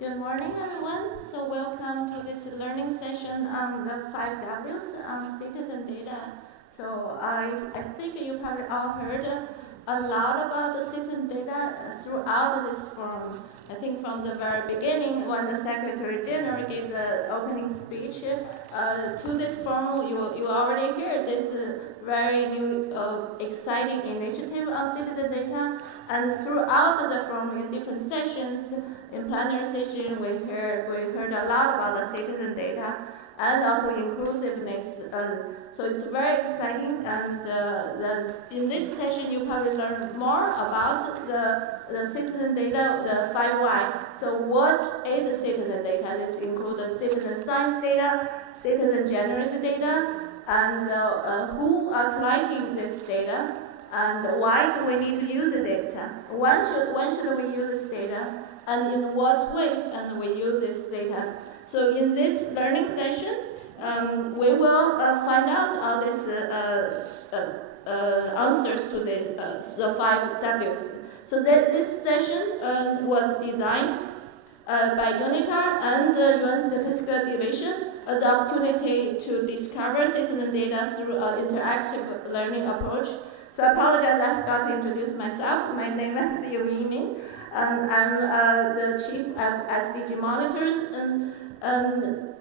Good morning, everyone. So welcome to this learning session on the 5 W's on citizen data. So I think you probably all heard a lot about the citizen data throughout this forum. I think from the very beginning, when the Secretary General gave the opening speech to this forum, you already hear this very new, exciting initiative on citizen data. And throughout the forum, in different sessions, in plenary session, we heard a lot about the citizen data and also inclusiveness. So it's very exciting. And in this session, you probably learn more about the citizen data, the 5 why. So what is the citizen data? This includes citizen science data, citizen generated data, and who are collecting this data, and why do we need to use the data? When should we use this data? And in what way and we use this data? So in this learning session, we will find out all these answers to the 5 W's. So this session was designed by UNITAR and the UN Statistical Division as an opportunity to discover citizen data through an interactive learning approach. So I apologize, I forgot to introduce myself. My name is Yiming. I'm the chief of SDG monitoring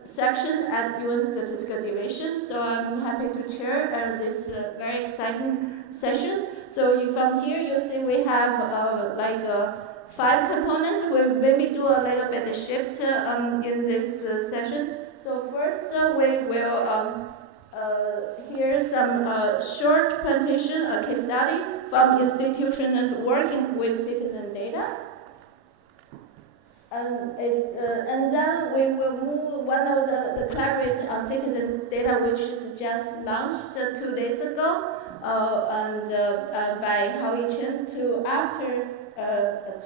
section at UN Statistical Division. So I'm happy to chair this very exciting session. So from here, you see we have 5 components. We'll maybe do a little bit of shift in this session. So first, we will hear some short presentation, a case study from institutions working with citizen data. And then we will move one of the collaboration on citizen data, which is just launched 2 days ago, by Howie Chen, to after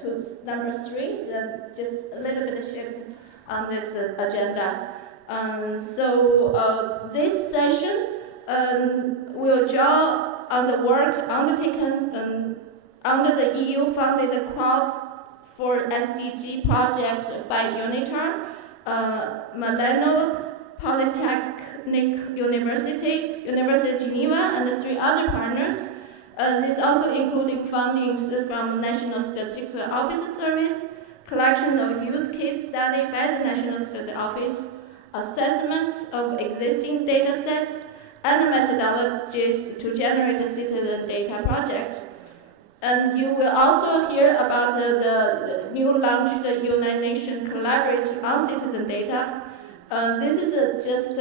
to number 3, just a little bit of shift on this agenda. So this session will draw on the work undertaken under the EU-funded Crowd for SDG project by UNITAR, Milano, Politecnico University of Geneva, and 3 other partners. This also including fundings from National Statistics Office Service, collection of use case study by the National Statistics Office, assessments of existing data sets, and methodologies to generate a citizen data project. And you will also hear about the new launched United Nations collaboration on citizen data. This is just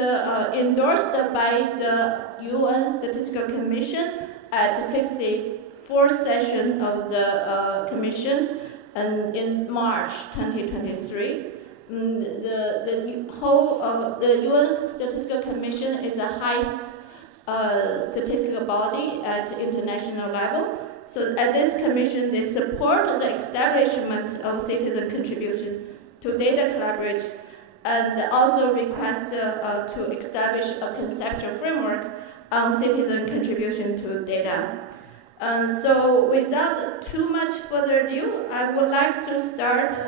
endorsed by the UN Statistical Commission at the 54th session of the Commission in March 2023. The whole of the UN Statistical Commission is the highest statistical body at international level. So at this commission, they support the establishment of citizen contribution to data collaboration and also request to establish a conceptual framework on citizen contribution to data. So without too much further ado, I would like to start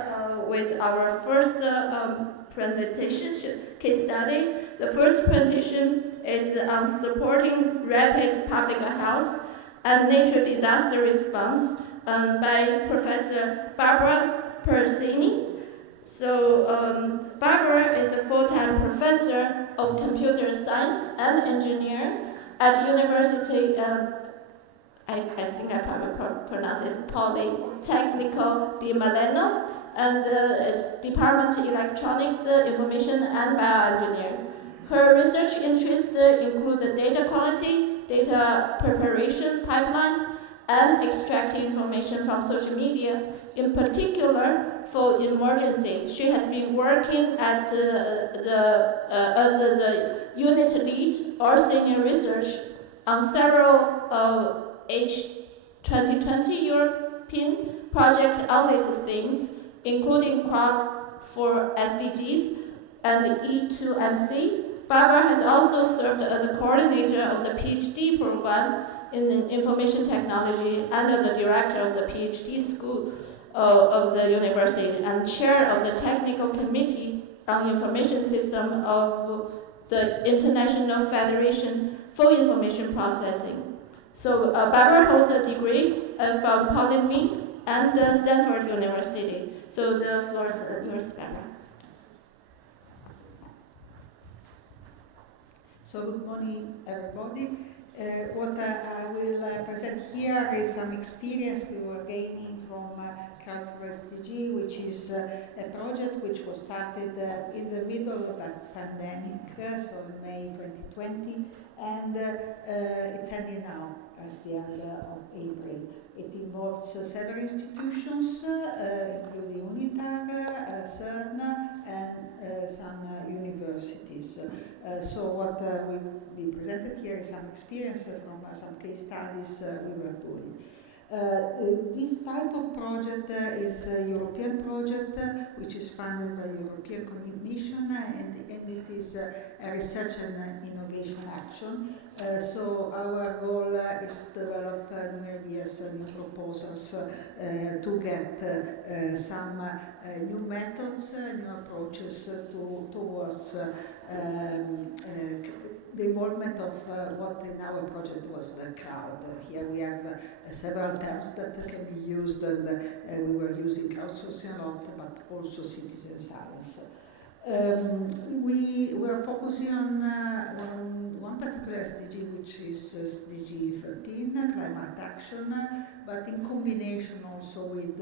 with our first presentation case study. The first presentation is on supporting rapid public health and nature disaster response by Professor Barbara Persini. So Barbara is a full-time professor of computer science and engineer at University I think I probably pronounce it Politecnico di Milano, and it's Department of Electronics, Information and Bioengineer. Her research interests include the data quality, data preparation pipelines, and extracting information from social media, in particular for emergency. She has been working at as the unit lead or senior research on several H2020 European project on these themes, including Crowd for SDGs and E2MC. Barbara has also served as a coordinator of the PhD program in information technology under the director of the PhD school of the university and chair of the technical committee on information system of the International Federation for Information Processing. So Barbara holds a degree from Politecnico and Stanford University. So the floor is yours, Barbara. So good morning, everybody. What I will present here is some experience we were gaining from Crowd for SDG, which is a project which was started in the middle of the pandemic, so in May 2020, and it's ending now at the end of April. It involves several institutions, including UNITAR, CERN, and some universities. So what will be presented here is some experience from some case studies we were doing. This type of project is a European project which is funded by the European Commission, and it is a research and innovation action. So our goal is to develop new ideas, new proposals to get some new methods, new approaches towards the involvement of what in our project was the crowd. Here we have several terms that can be used, and we were using crowdsourcing a lot, but also citizen science. We were focusing on one particular SDG, which is SDG 13, climate action, but in combination also with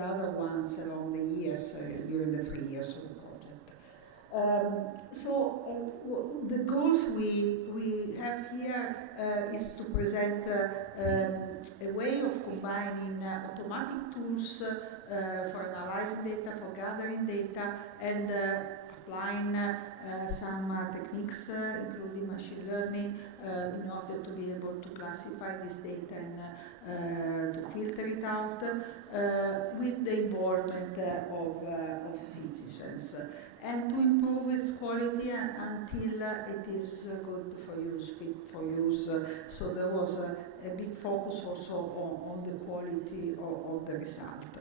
other ones along the years, during the 3 years of the project. The goals we have here is to present a way of combining automatic tools for analyzing data, for gathering data, and applying some techniques, including machine learning, in order to be able to classify this data and to filter it out with the involvement of citizens, and to improve its quality until it is good for use, fit for use. So there was a big focus also on the quality of the result.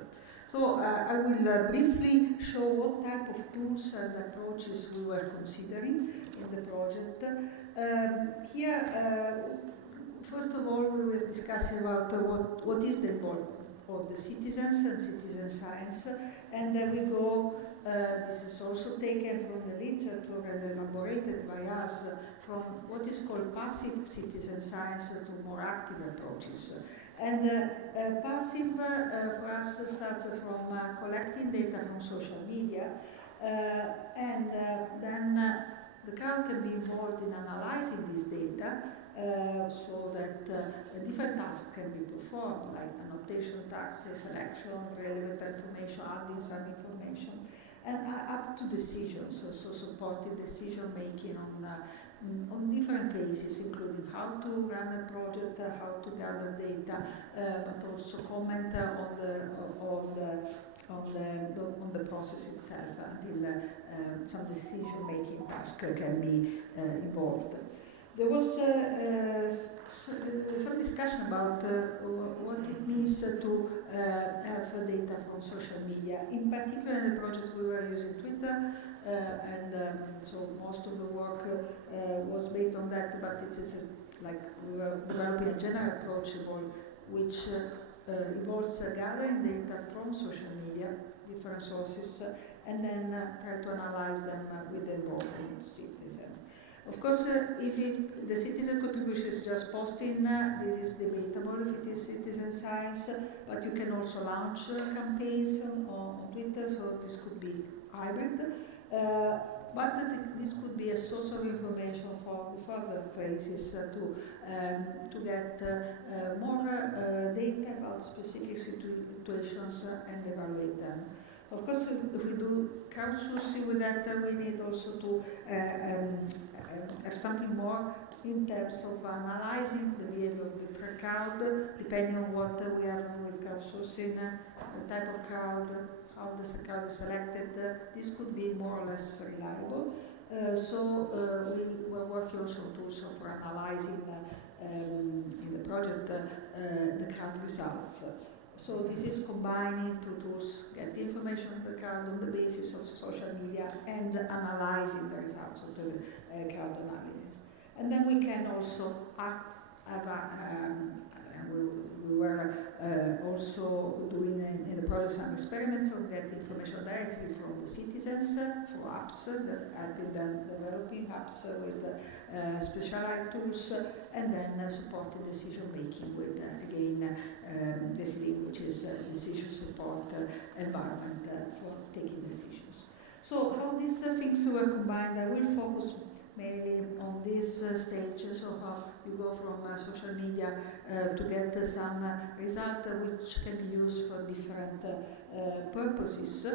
So I will briefly show what type of tools and approaches we were considering in the project. Here, first of all, we were discussing about what is the involvement of the citizens and citizen science, and then we go, this is also taken from the literature and elaborated by us, from what is called passive citizen science to more active approaches. And passive for us starts from collecting data from social media, and then the crowd can be involved in analyzing this data so that different tasks can be performed, like annotation, tags, selection, relevant information, adding some information, and up to decisions, so supporting decision making on different bases, including how to run a project, how to gather data, but also comment on the process itself until some decision-making task can be involved. There was some discussion about what it means to have data from social media. In particular, in the project we were using Twitter, and so most of the work was based on that, but it is like we were developing a general approach which involves gathering data from social media, different sources, and then try to analyze them with the involvement citizens. Of course, if the citizen contribution is just posting, this is debatable if it is citizen science, but you can also launch campaigns on Twitter, so this could be hybrid. But this could be a source of information for further phases to get more data about specific situations and evaluate them. Of course, if we do crowdsourcing with that, we need also to have something more in terms of analyzing the behavior of the crowd, depending on what we have with crowdsourcing, the type of crowd, how the crowd is selected. This could be more or less reliable. So we were working also on tools for analyzing in the project the crowd results. So this is combining two tools, get the information from the crowd on the basis of social media and analyzing the results of the crowd analysis. And then we can also we were also doing in the project some experiments of getting information directly from the citizens through apps, helping them developing apps with specialized tools, and then supporting decision making with, again, DESA, which is decision support environment for taking decisions. So how these things were combined, I will focus mainly on this stage, so how you go from social media to get some result which can be used for different purposes.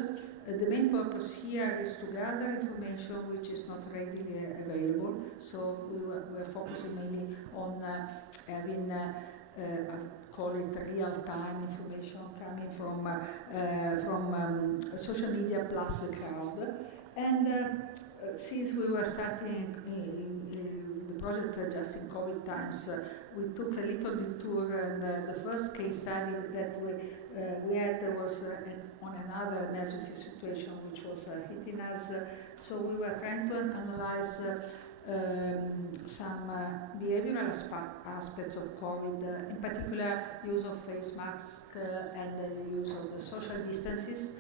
The main purpose here is to gather information which is not readily available, so we're focusing mainly on having I call it real-time information coming from social media plus the crowd. And since we were starting in the project just in COVID times, we took a little detour, and the first case study that we had was on another emergency situation which was hitting us. So we were trying to analyze some behavioral aspects of COVID, in particular use of face masks and the use of the social distances.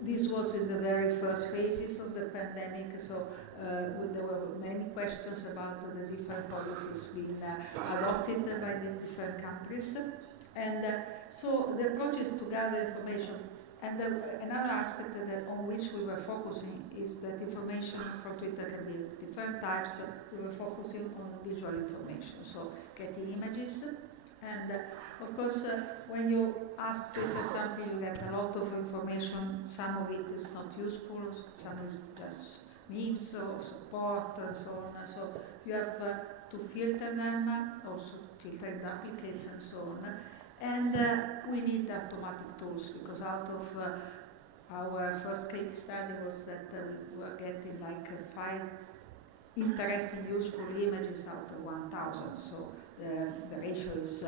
This was in the very first phases of the pandemic, so there were many questions about the different policies being adopted by the different countries. And so the approach is to gather information. And another aspect on which we were focusing is that information from Twitter can be different types. We were focusing on visual information, so getting images. And of course, when you ask Twitter something, you get a lot of information. Some of it is not useful, some is just memes or support and so on. So you have to filter them, also filter the duplicates and so on. And we need automatic tools, because out of our first case study was that we were getting like 5 interesting, useful images out of 1,000. So the ratio is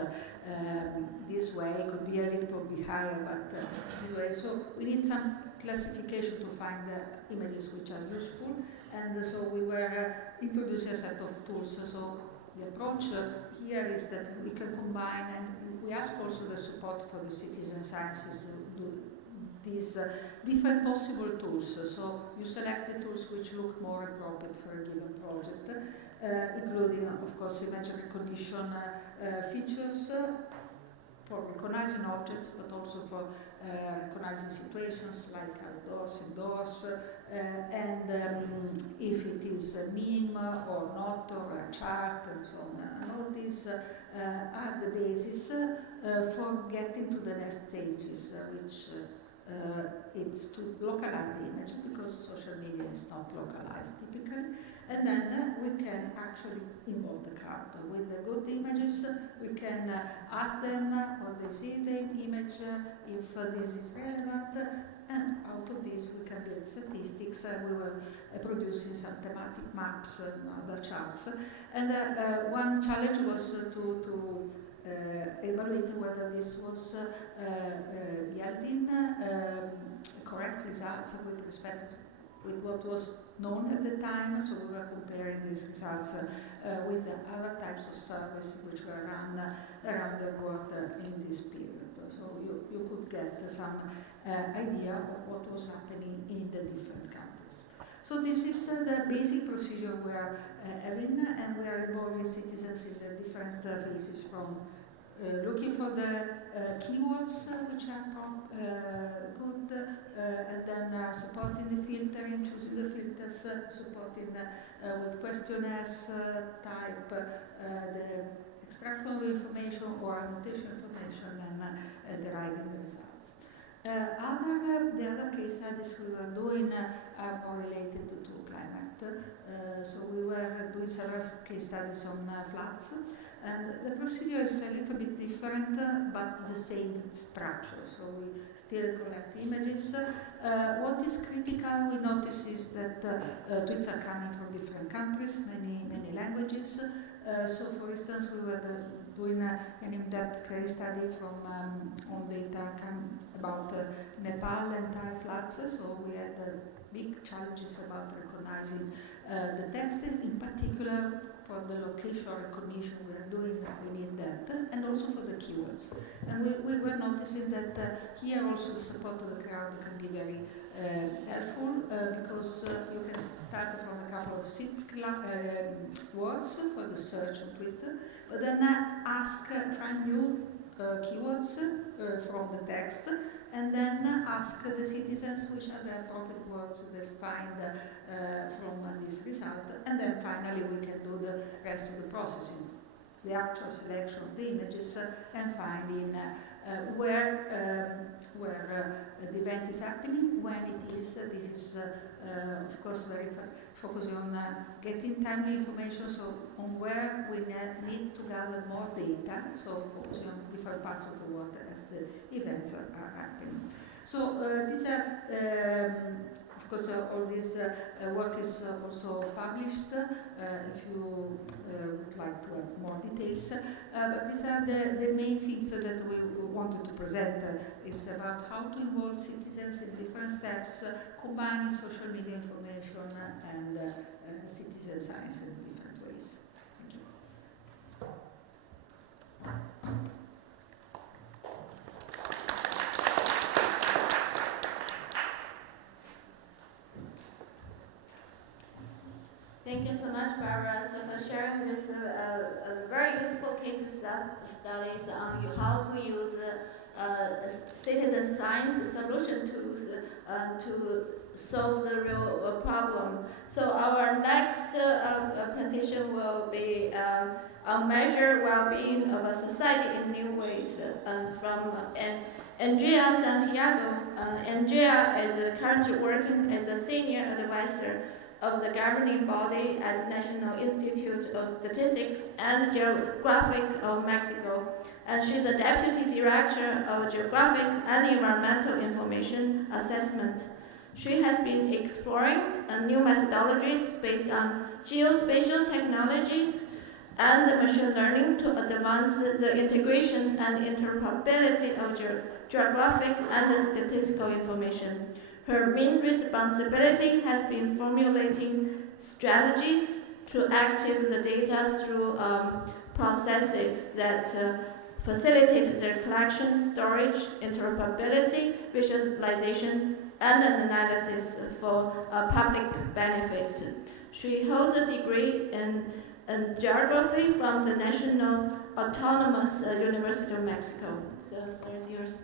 this way. It could be a little bit higher, but this way. So we need some classification to find the images which are useful. And so we were introducing a set of tools. So the approach here is that we can combine, and we ask also the support for the citizen sciences to do these different possible tools. So you select the tools which look more appropriate for a given project, including, of course, image recognition features for recognizing objects, but also for recognizing situations like outdoors, indoors, and if it is a meme or not, or a chart, and so on. And all these are the basis for getting to the next stages, which it's to localize the image, because social media is not localized typically. And then we can actually involve the crowd. With the good images, we can ask them what they see in the image, if this is relevant, and out of this we can build statistics. We were producing some thematic maps and other charts. And one challenge was to evaluate whether this was yielding correct results with respect to with what was known at the time. So we were comparing these results with other types of surveys which were run around the world in this period. So you could get some idea of what was happening in the different countries. So this is the basic procedure we are having, and we are involving citizens in the different phases, from looking for the keywords which are good, and then supporting the filtering, choosing the filters, supporting with questionnaires type, the extraction of information or annotation information, and deriving the results. The other case studies we were doing are more related to climate. So we were doing several case studies on floods. And the procedure is a little bit different, but the same structure. So we still collect images. What is critical, we notice, is that tweets are coming from different countries, many languages. So, for instance, we were doing an in-depth case study from on data about Nepal and Thai floods. So we had big challenges about recognizing the text, in particular for the location recognition we are doing. We need that, and also for the keywords. And we were noticing that here also the support of the crowd can be very helpful because you can start from a couple of simple words for the search on Twitter, but then find new keywords from the text, and then ask the citizens which are the appropriate words they find from this result, and then finally we can do the rest of the processing, the actual selection of the images, and finding where the event is happening, when it is. This is of course very focusing on getting timely information, so on where we need to gather more data, so focusing on different parts of the world as the events are happening. So these are, of course, all this work is also published if you would like to have more details. But these are the main things that we wanted to present. It's about how to involve citizens in different steps, combining social media information and citizen science in different ways. Thank you. Thank you so much, Barbara, for sharing this very useful case studies on how to use citizen science solution tools to solve the real problem. So our next presentation will be on measure well-being of a society in new ways from Andrea Santiago. Andrea is currently working as a senior advisor of the governing body at National Institute of Statistics and Geographic of Mexico, and she's a deputy director of Geographic and Environmental Information Assessment. She has been exploring new methodologies based on geospatial technologies and machine learning to advance the integration and interoperability of geographic and statistical information. Her main responsibility has been formulating strategies to activate the data through processes that facilitate their collection, storage, interoperability, visualization, and analysis for public benefits. She holds a degree in geography from the National Autonomous University of Mexico. So there's yours.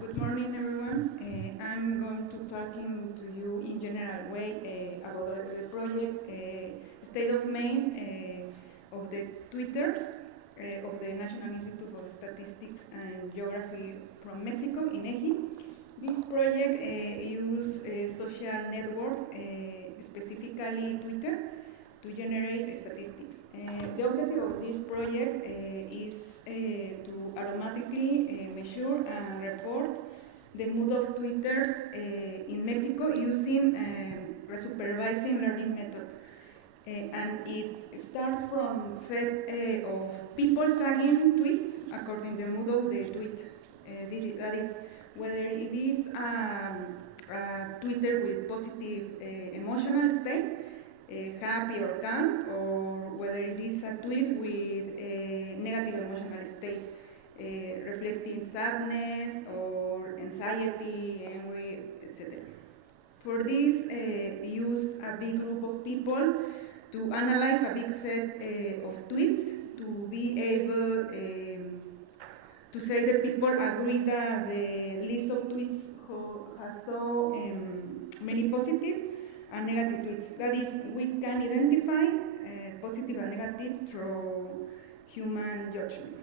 Good morning, everyone. I'm going to talking to you in general way about the project State of Maine of the Twitters of the National Institute of Statistics and Geography from Mexico, INEGI. This project uses social networks, specifically Twitter, to generate statistics. The objective of this project is to automatically measure and report the mood of Twitters in Mexico using a supervising learning method. And it starts from a set of people tagging tweets according to the mood of the tweet. That is, whether it is a Twitter with positive emotional state, happy or calm, or whether it is a tweet with a negative emotional state, reflecting sadness or anxiety, anger, etc. For this, use a big group of people to analyze a big set of tweets to be able to say that people agree that the list of tweets has so many positive and negative tweets. That is, we can identify positive and negative through human judgment.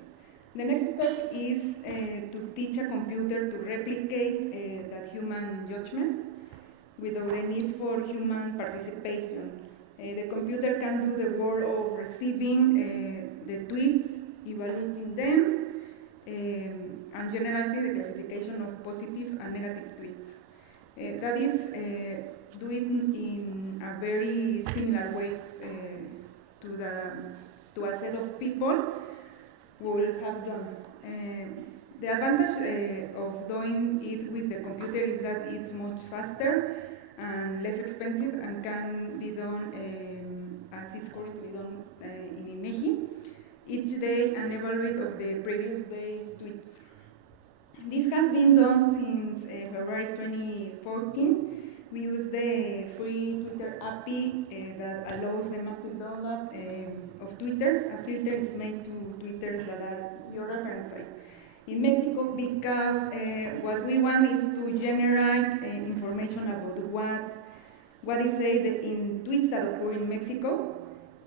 The next step is to teach a computer to replicate that human judgment without the need for human participation. The computer can do the work of receiving the tweets, evaluating them, and generally the classification of positive and negative tweets. That is, do it in a very similar way to a set of people will have done. The advantage of doing it with the computer is that it's much faster and less expensive and can be done as it's currently done in INEGI, each day an evaluate of the previous day's tweets. This has been done since February 2014. We use the free Twitter API that allows the massive download of Twitters. A filter is made to Twitters that are your reference site. In Mexico, because what we want is to generate information about what is said in tweets that occur in Mexico.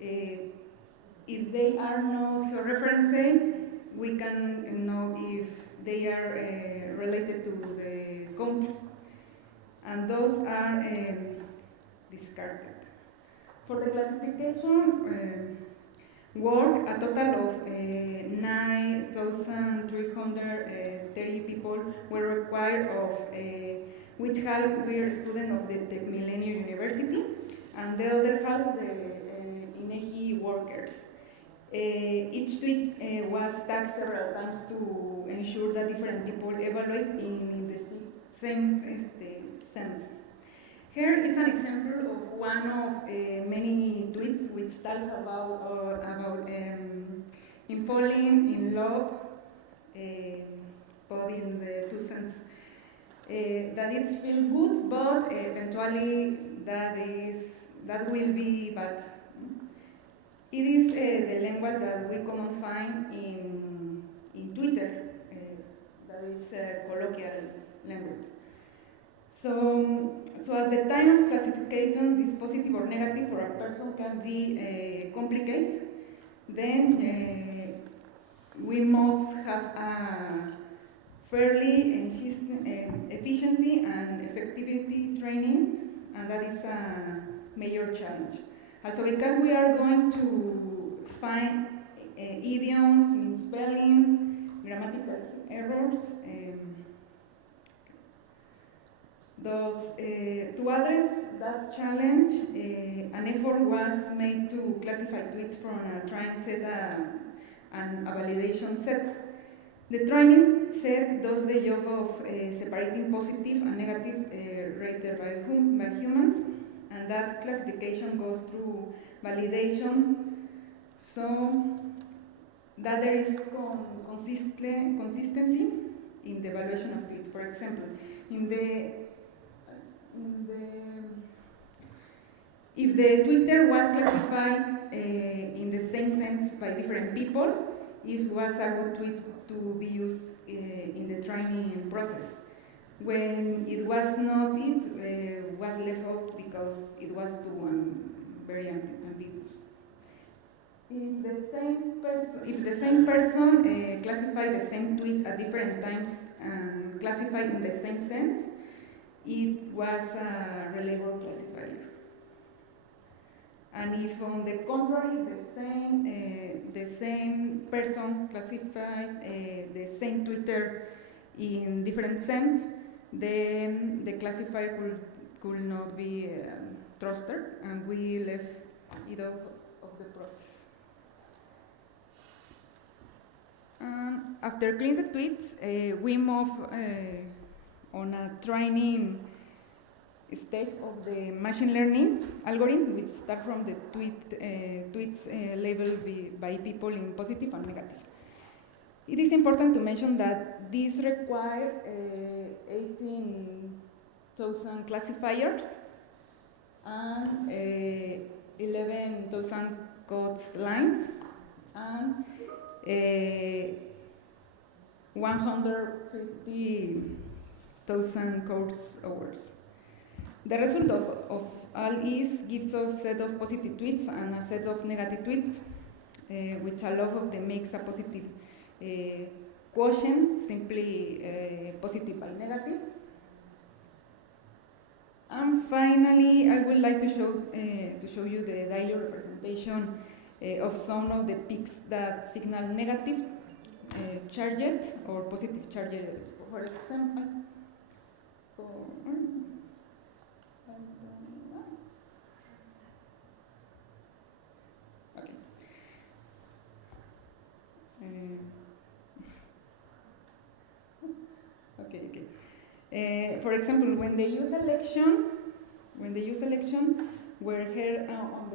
If they are not georeferenced, we can know if they are related to the country, and those are discarded. For the classification work, a total of 9,330 people were required, of which half were students of the Millennium University, and the other half the INEGI workers. Each tweet was tagged several times to ensure that different people evaluate in the same sense. Here is an example of one of many tweets which talks about in falling in love, but in the two sense. That it's feel good, but eventually that will be bad. It is the language that we commonly find in Twitter, that it's a colloquial language. So at the time of classification, this positive or negative for a person can be complicated. Then we must have a fairly efficiency and effectivity training, and that is a major challenge. Also, because we are going to find idioms, spelling, grammatical errors, to address that challenge, an effort was made to classify tweets from a training set and a validation set. The training set does the job of separating positive and negative rated by humans, and that classification goes through validation so that there is consistency in the evaluation of tweets. For example, if the Twitter was classified in the same sense by different people, it was a good tweet to be used in the training process. When it was not, it was left out because it was too very ambiguous. If the same person classified the same tweet at different times and classified in the same sense, it was a reliable classifier. And if on the contrary, the same person classified the same Twitter in different sense, then the classifier could not be trusted, and we left it out of the process. After cleaning the tweets, we move on a training stage of the machine learning algorithm, which start from the tweets labeled by people in positive and negative. It is important to mention that these require 18,000 classifiers and 11,000 code lines and 150,000 course hours. The result of all is gives us a set of positive tweets and a set of negative tweets, which allow of the makes a positive quotient, simply positive by negative. And finally, I would like to show you the daily representation of some of the peaks that signal negative charged or positive charged. For example, okay. For example, when they use election were held on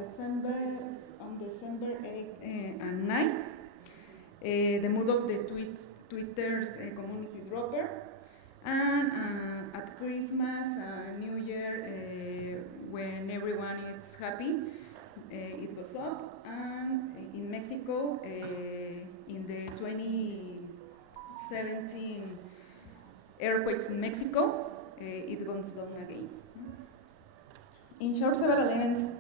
December 8 and 9. The mood of the Twitter's community dropper, and at Christmas, New Year, when everyone is happy, it goes up, and in Mexico, in the 2017 earthquakes in Mexico, it goes down again. In short, several elements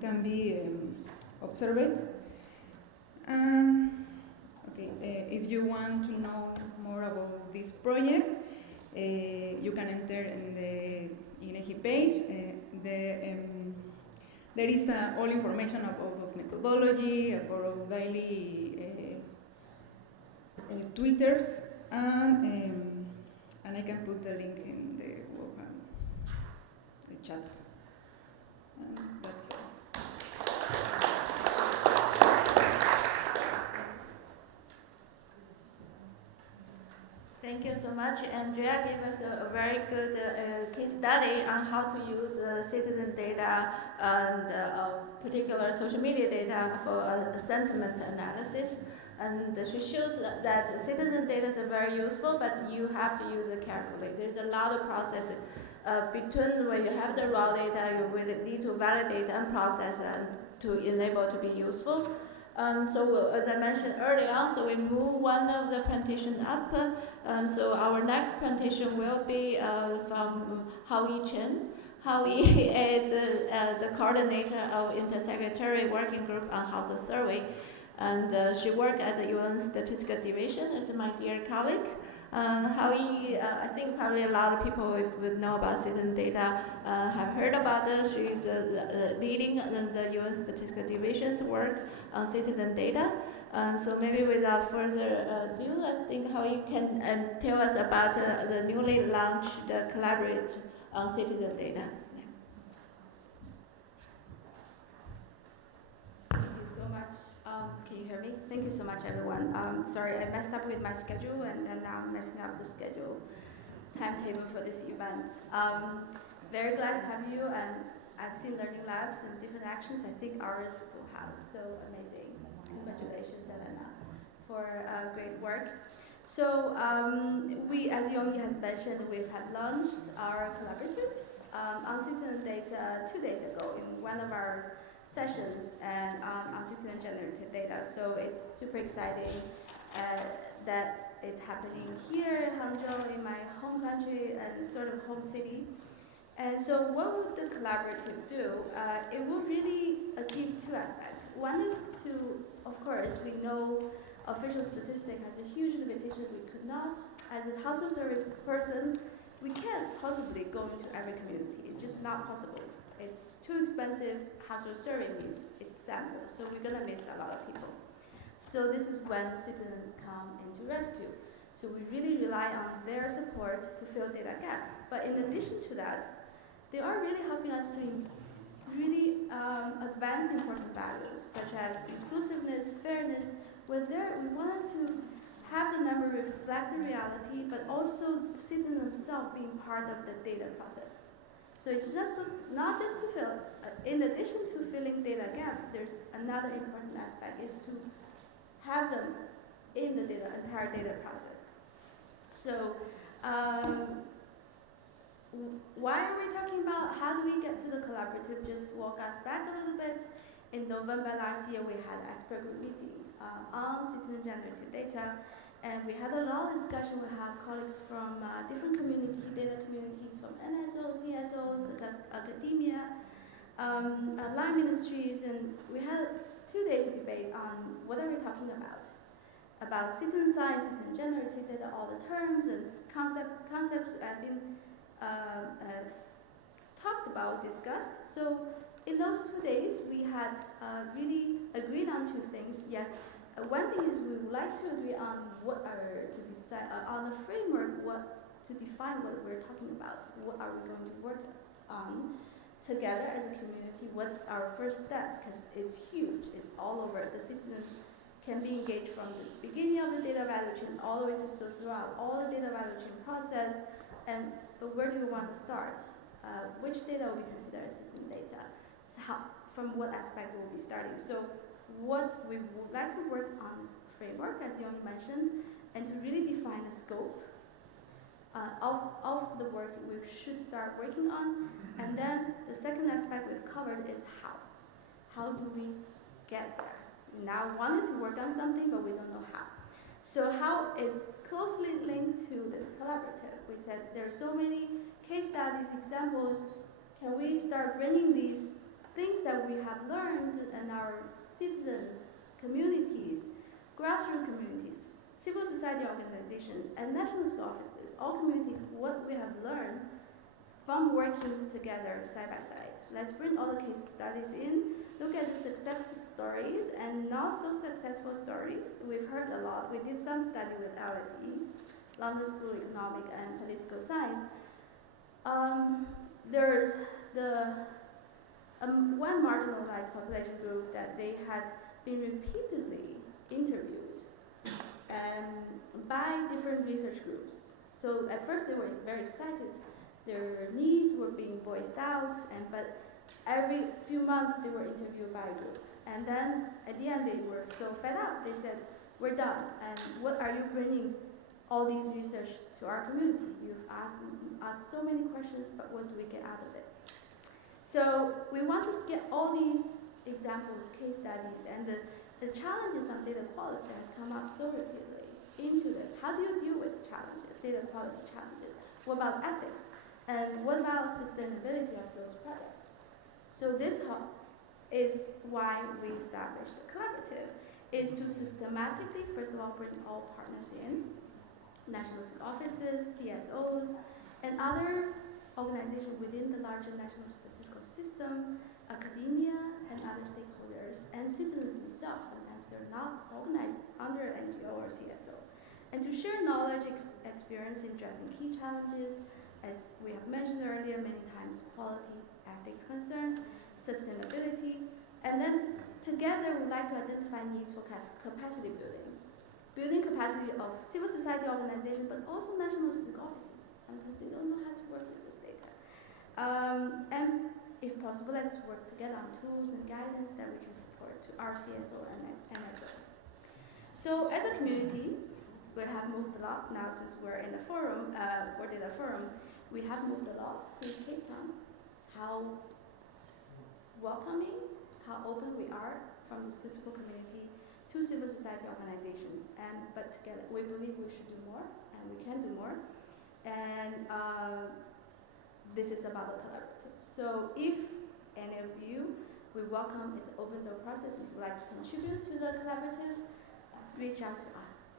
can be observed. If you want to know more about this project, you can enter in the INEGI page. There is all information about methodology, about daily Twitters, and I can put the link in the chat. That's all. Thank you so much. Andrea gave us a very good case study on how to use citizen data and particular social media data for sentiment analysis. And she shows that citizen data is very useful, but you have to use it carefully. There's a lot of processes between when you have the raw data, you will need to validate and process and to enable to be useful. So as I mentioned earlier on, so we move one of the presentation up. So our next presentation will be from Howie Chen. Howie is the coordinator of Intersecretary Working Group on Household Survey. And she worked at the UN Statistical Division as my dear colleague. Howie, I think probably a lot of people, if we know about citizen data, have heard about this. She's leading the UN Statistical Division's work on citizen data. So maybe without further ado, I think Howie can tell us about the newly launched collaborate on citizen data. Thank you so much. Can you hear me? Thank you so much, everyone. Sorry, I messed up with my schedule, and then now I'm messing up the schedule timetable for this event. Very glad to have you, and I've seen learning labs and different actions. I think ours full house, so amazing. Congratulations, Elena, for great work. So we, as Yongi had mentioned, we've had launched our collaborative on citizen data 2 days ago in one of our sessions and on citizen generated data. So it's super exciting that it's happening here in Hangzhou, in my home country and sort of home city. And so what would the collaborative do? It will really achieve two aspects. One is to, of course, we know official statistic has a huge limitation. We could not, as a household survey person, we can't possibly go into every community. It's just not possible. It's too expensive. Household survey means it's sample, so we're gonna miss a lot of people. So this is when citizens come into rescue. So we really rely on their support to fill data gap. But in addition to that, they are really helping us to really advance important values such as inclusiveness, fairness. Where we wanted to have the number reflect the reality, but also the citizen themselves being part of the data process. So it's just not just to fill, in addition to filling data gap, there's another important aspect is to have them in the entire data process. So why are we talking about how do we get to the collaborative? Just walk us back a little bit. In November last year, we had an expert group meeting on citizen generated data. And we had a lot of discussion. We have colleagues from different data communities, from NSOs, CSOs, academia, line ministries, and we had 2 days of debate on what are we talking about citizen science, citizen generated data, all the terms and concepts have been talked about, discussed. So in those 2 days, we had really agreed on two things. Yes, one thing is we would like to agree on what are to decide on a framework, to define what we're talking about. What are we going to work on together as a community? What's our first step? Because it's huge. It's all over. The citizen can be engaged from the beginning of the data value chain all the way to throughout all the data value chain process. But where do we want to start? Which data will be considered as citizen data? So from what aspect will we be starting? So what we would like to work on is framework, as Yoni mentioned, and to really define the scope of the work we should start working on. And then the second aspect we've covered is how. How do we get there? We now wanted to work on something, but we don't know how. So how is closely linked to this collaborative. We said there are so many case studies, examples. Can we start bringing these things that we have learned in our citizens, communities, grassroots communities, civil society organizations, and national school offices, all communities, what we have learned from working together side by side. Let's bring all the case studies in, look at the successful stories and not so successful stories. We've heard a lot. We did some study with LSE, London School of Economic and Political Science. There's the one marginalized population group that they had been repeatedly interviewed by different research groups. So at first they were very excited. Their needs were being voiced out, but every few months they were interviewed by a group. And then at the end they were so fed up, they said, we're done. And what are you bringing all these research to our community? You've asked so many questions, but what do we get out of it? So we want to get all these examples, case studies, and the challenges of data quality has come up so repeatedly into this. How do you deal with challenges, data quality challenges? What about ethics? And what about sustainability of those projects? So this is why we established the collaborative, is to systematically, first of all, bring all partners in, national offices, CSOs, and other organizations within the larger national statistical system, academia, and other stakeholders, and citizens themselves. Sometimes they're not organized under an NGO or CSO. And to share knowledge, experience in addressing key challenges, as we have mentioned earlier many times, quality, ethics concerns, sustainability, and then together we'd like to identify needs for capacity building. Building capacity of civil society organizations, but also national statistical offices. Sometimes they don't know how to work with this data. And if possible, let's work together on tools and guidance that we can support to our CSO and NSOs. So as a community, we have moved a lot now since we're in the forum, World Data Forum. We have moved a lot since Cape Town. How welcoming, how open we are from the statistical community to civil society organizations. But together, we believe we should do more, and we can do more. And this is about the collaborative. So if any of you, we welcome, it's an open door process. If you'd like to contribute to the collaborative, reach out to us.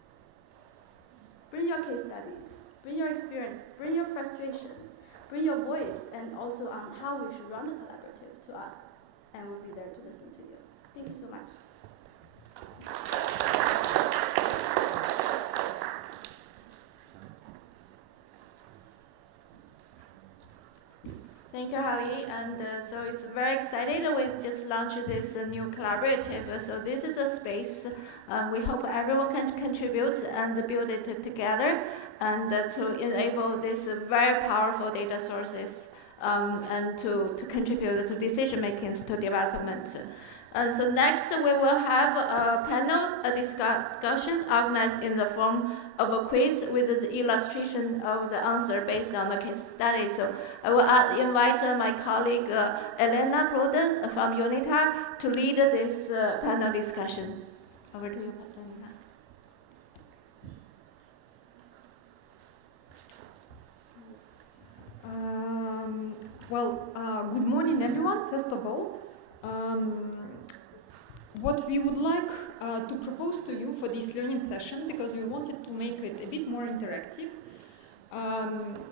Bring your case studies, bring your experience, bring your frustrations, bring your voice, and also on how we should run the collaborative to us. And we'll be there to listen to you. Thank you so much. Thank you, Howie. And so it's very exciting that we just launched this new collaborative. So this is a space we hope everyone can contribute and build it together, and to enable these very powerful data sources and to contribute to decision making, to development. So next we will have a panel, a discussion organized in the form of a quiz with the illustration of the answer based on the case study. So I will invite my colleague Elena Proden from UNITAR to lead this panel discussion. Over to you, Elena. Good morning, everyone. First of all, what we would like to propose to you for this learning session, because we wanted to make it a bit more interactive.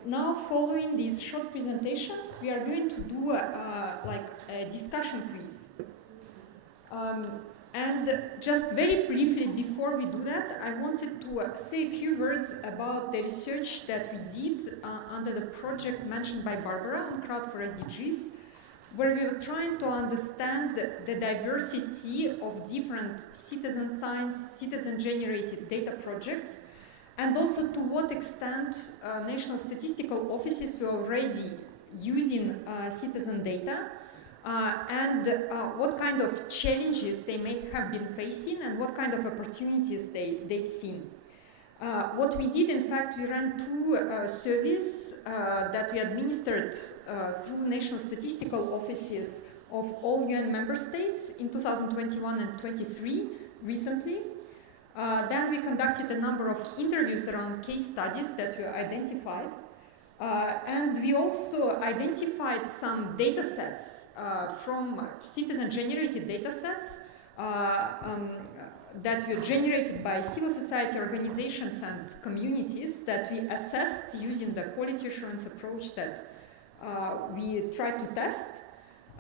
Now, following these short presentations, we are going to do a discussion quiz. And just very briefly, before we do that, I wanted to say a few words about the research that we did under the project mentioned by Barbara on Crowd for SDGs, where we were trying to understand the diversity of different citizen science, citizen-generated data projects, and also to what extent national statistical offices were already using citizen data, and what kind of challenges they may have been facing and what kind of opportunities they've seen. What we did, in fact, we ran two surveys that we administered through national statistical offices of all UN member states in 2021 and 23 recently. Then we conducted a number of interviews around case studies that were identified. And we also identified some data sets from citizen-generated data sets that were generated by civil society organizations and communities that we assessed using the quality assurance approach that we tried to test.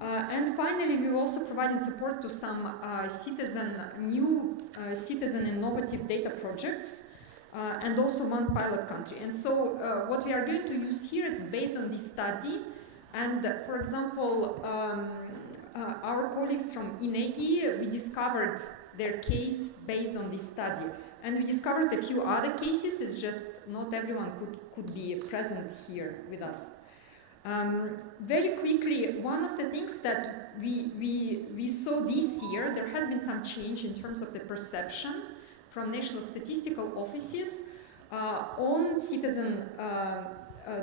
And finally, we were also providing support to some new citizen innovative data projects, and also one pilot country. And so what we are going to use here is based on this study. And for example, our colleagues from INEGI, we discovered their case based on this study. And we discovered a few other cases, it's just not everyone could be present here with us. Very quickly, one of the things that we saw this year, there has been some change in terms of the perception from national statistical offices on citizen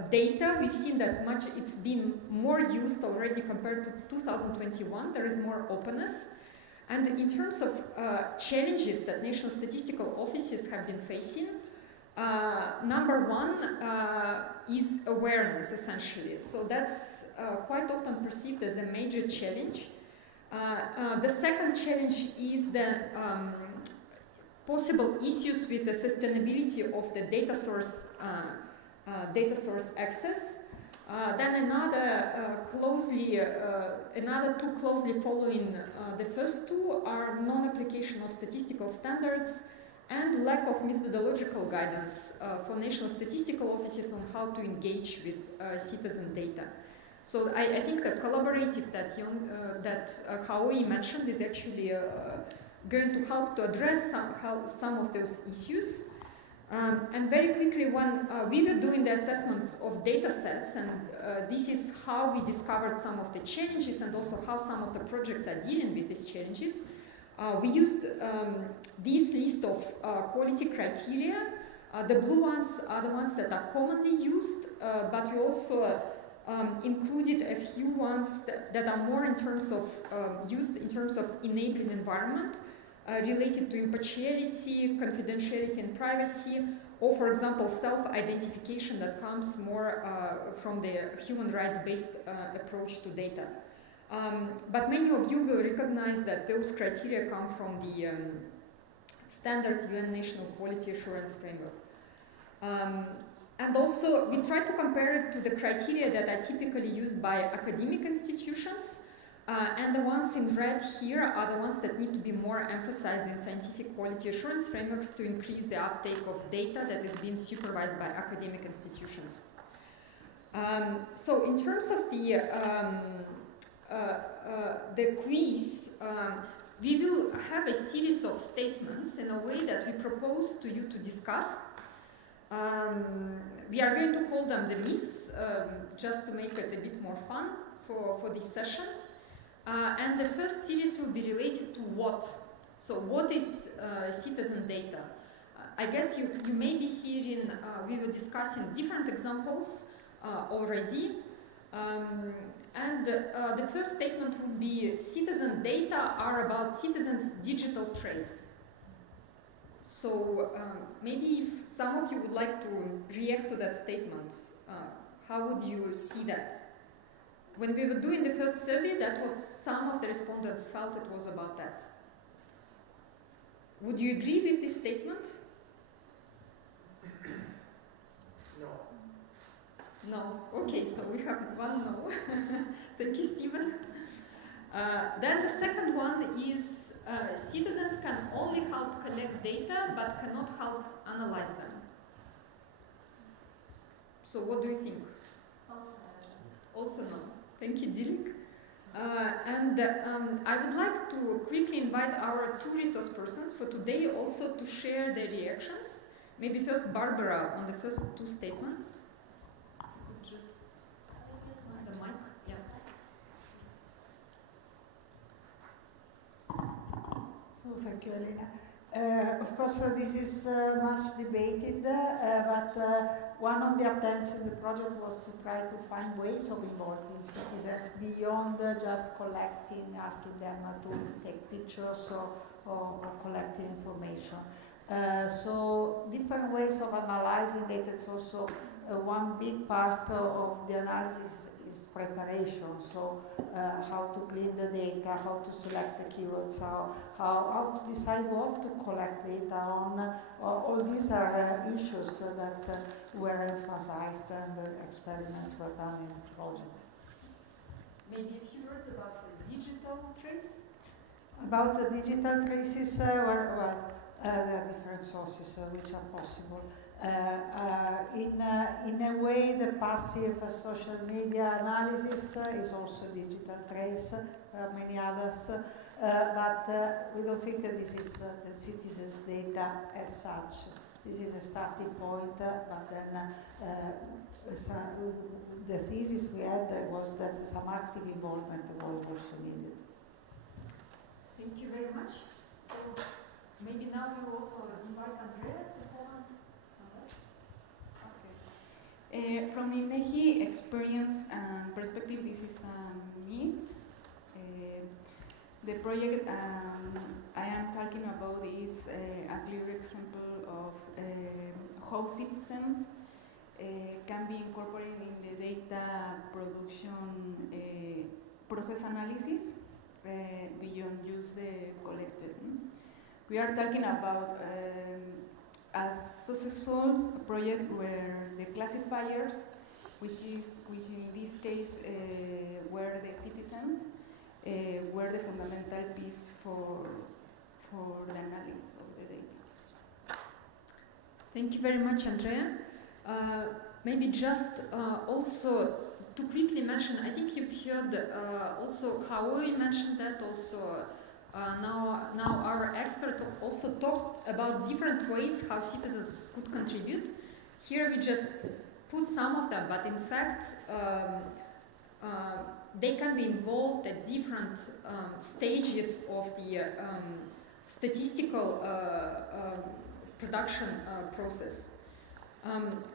data. We've seen that it's been more used already compared to 2021. There is more openness. And in terms of challenges that national statistical offices have been facing, number one is awareness, essentially. So that's quite often perceived as a major challenge. The second challenge is the possible issues with the sustainability of the data source access. Then another two closely following the first two are non-application of statistical standards and lack of methodological guidance for national statistical offices on how to engage with citizen data. So I think the collaborative that Haoi mentioned is actually going to help to address some of those issues. And very quickly, when we were doing the assessments of data sets, and this is how we discovered some of the challenges and also how some of the projects are dealing with these challenges. We used this list of quality criteria. The blue ones are the ones that are commonly used, but we also included a few ones that are more in terms of used in terms of enabling environment, related to impartiality, confidentiality and privacy, or for example self-identification that comes more from the human rights-based approach to data. But many of you will recognize that those criteria come from the standard UN National Quality Assurance Framework. And also we try to compare it to the criteria that are typically used by academic institutions. And the ones in red here are the ones that need to be more emphasized in scientific quality assurance frameworks to increase the uptake of data that is being supervised by academic institutions. So in terms of the quiz, we will have a series of statements in a way that we propose to you to discuss. We are going to call them the myths, just to make it a bit more fun for this session. And the first series will be related to what. So what is citizen data? I guess you may be hearing, we were discussing different examples already. And the first statement would be citizen data are about citizens' digital trace. So maybe if some of you would like to react to that statement, how would you see that? When we were doing the first survey, that was some of the respondents felt it was about that. Would you agree with this statement? No. No. Okay, so we have one no. Thank you, Stephen. Then the second one is citizens can only help collect data but cannot help analyze them. So what do you think? Also no. Thank you, Dilek. I would like to quickly invite our two resource persons for today also to share their reactions. Maybe first Barbara on the first two statements. Just the mic. Yeah. So thank you, Elena. Of course, this is much debated, but one of the attempts in the project was to try to find ways of involving citizens beyond just collecting, asking them to take pictures or collecting information. So different ways of analyzing data is also one big part of the analysis is preparation. So how to clean the data, how to select the keywords, how to decide what to collect data on. All these are issues that were emphasized and the experiments were done in the project. Maybe a few words about the digital trace? About the digital traces, there are different sources which are possible. In a way, the passive social media analysis is also digital trace. There are many others, but we don't think that this is the citizens' data as such. This is a starting point, but then the thesis we had was that some active involvement was also needed. Thank you very much. So maybe now we will also invite Andrea to comment on that. Okay. From INEGI experience and perspective, this is a myth. The project I am talking about is a clear example of how citizens can be incorporated in the data production process analysis beyond just the collected. We are talking about a successful project where the classifiers, which in this case were the citizens, were the fundamental piece for the analysis of the data. Thank you very much, Andrea. Maybe just also to quickly mention, I think you've heard also Haoi mentioned that also. Now our expert also talked about different ways how citizens could contribute. Here we just put some of them, but in fact they can be involved at different stages of the statistical production process.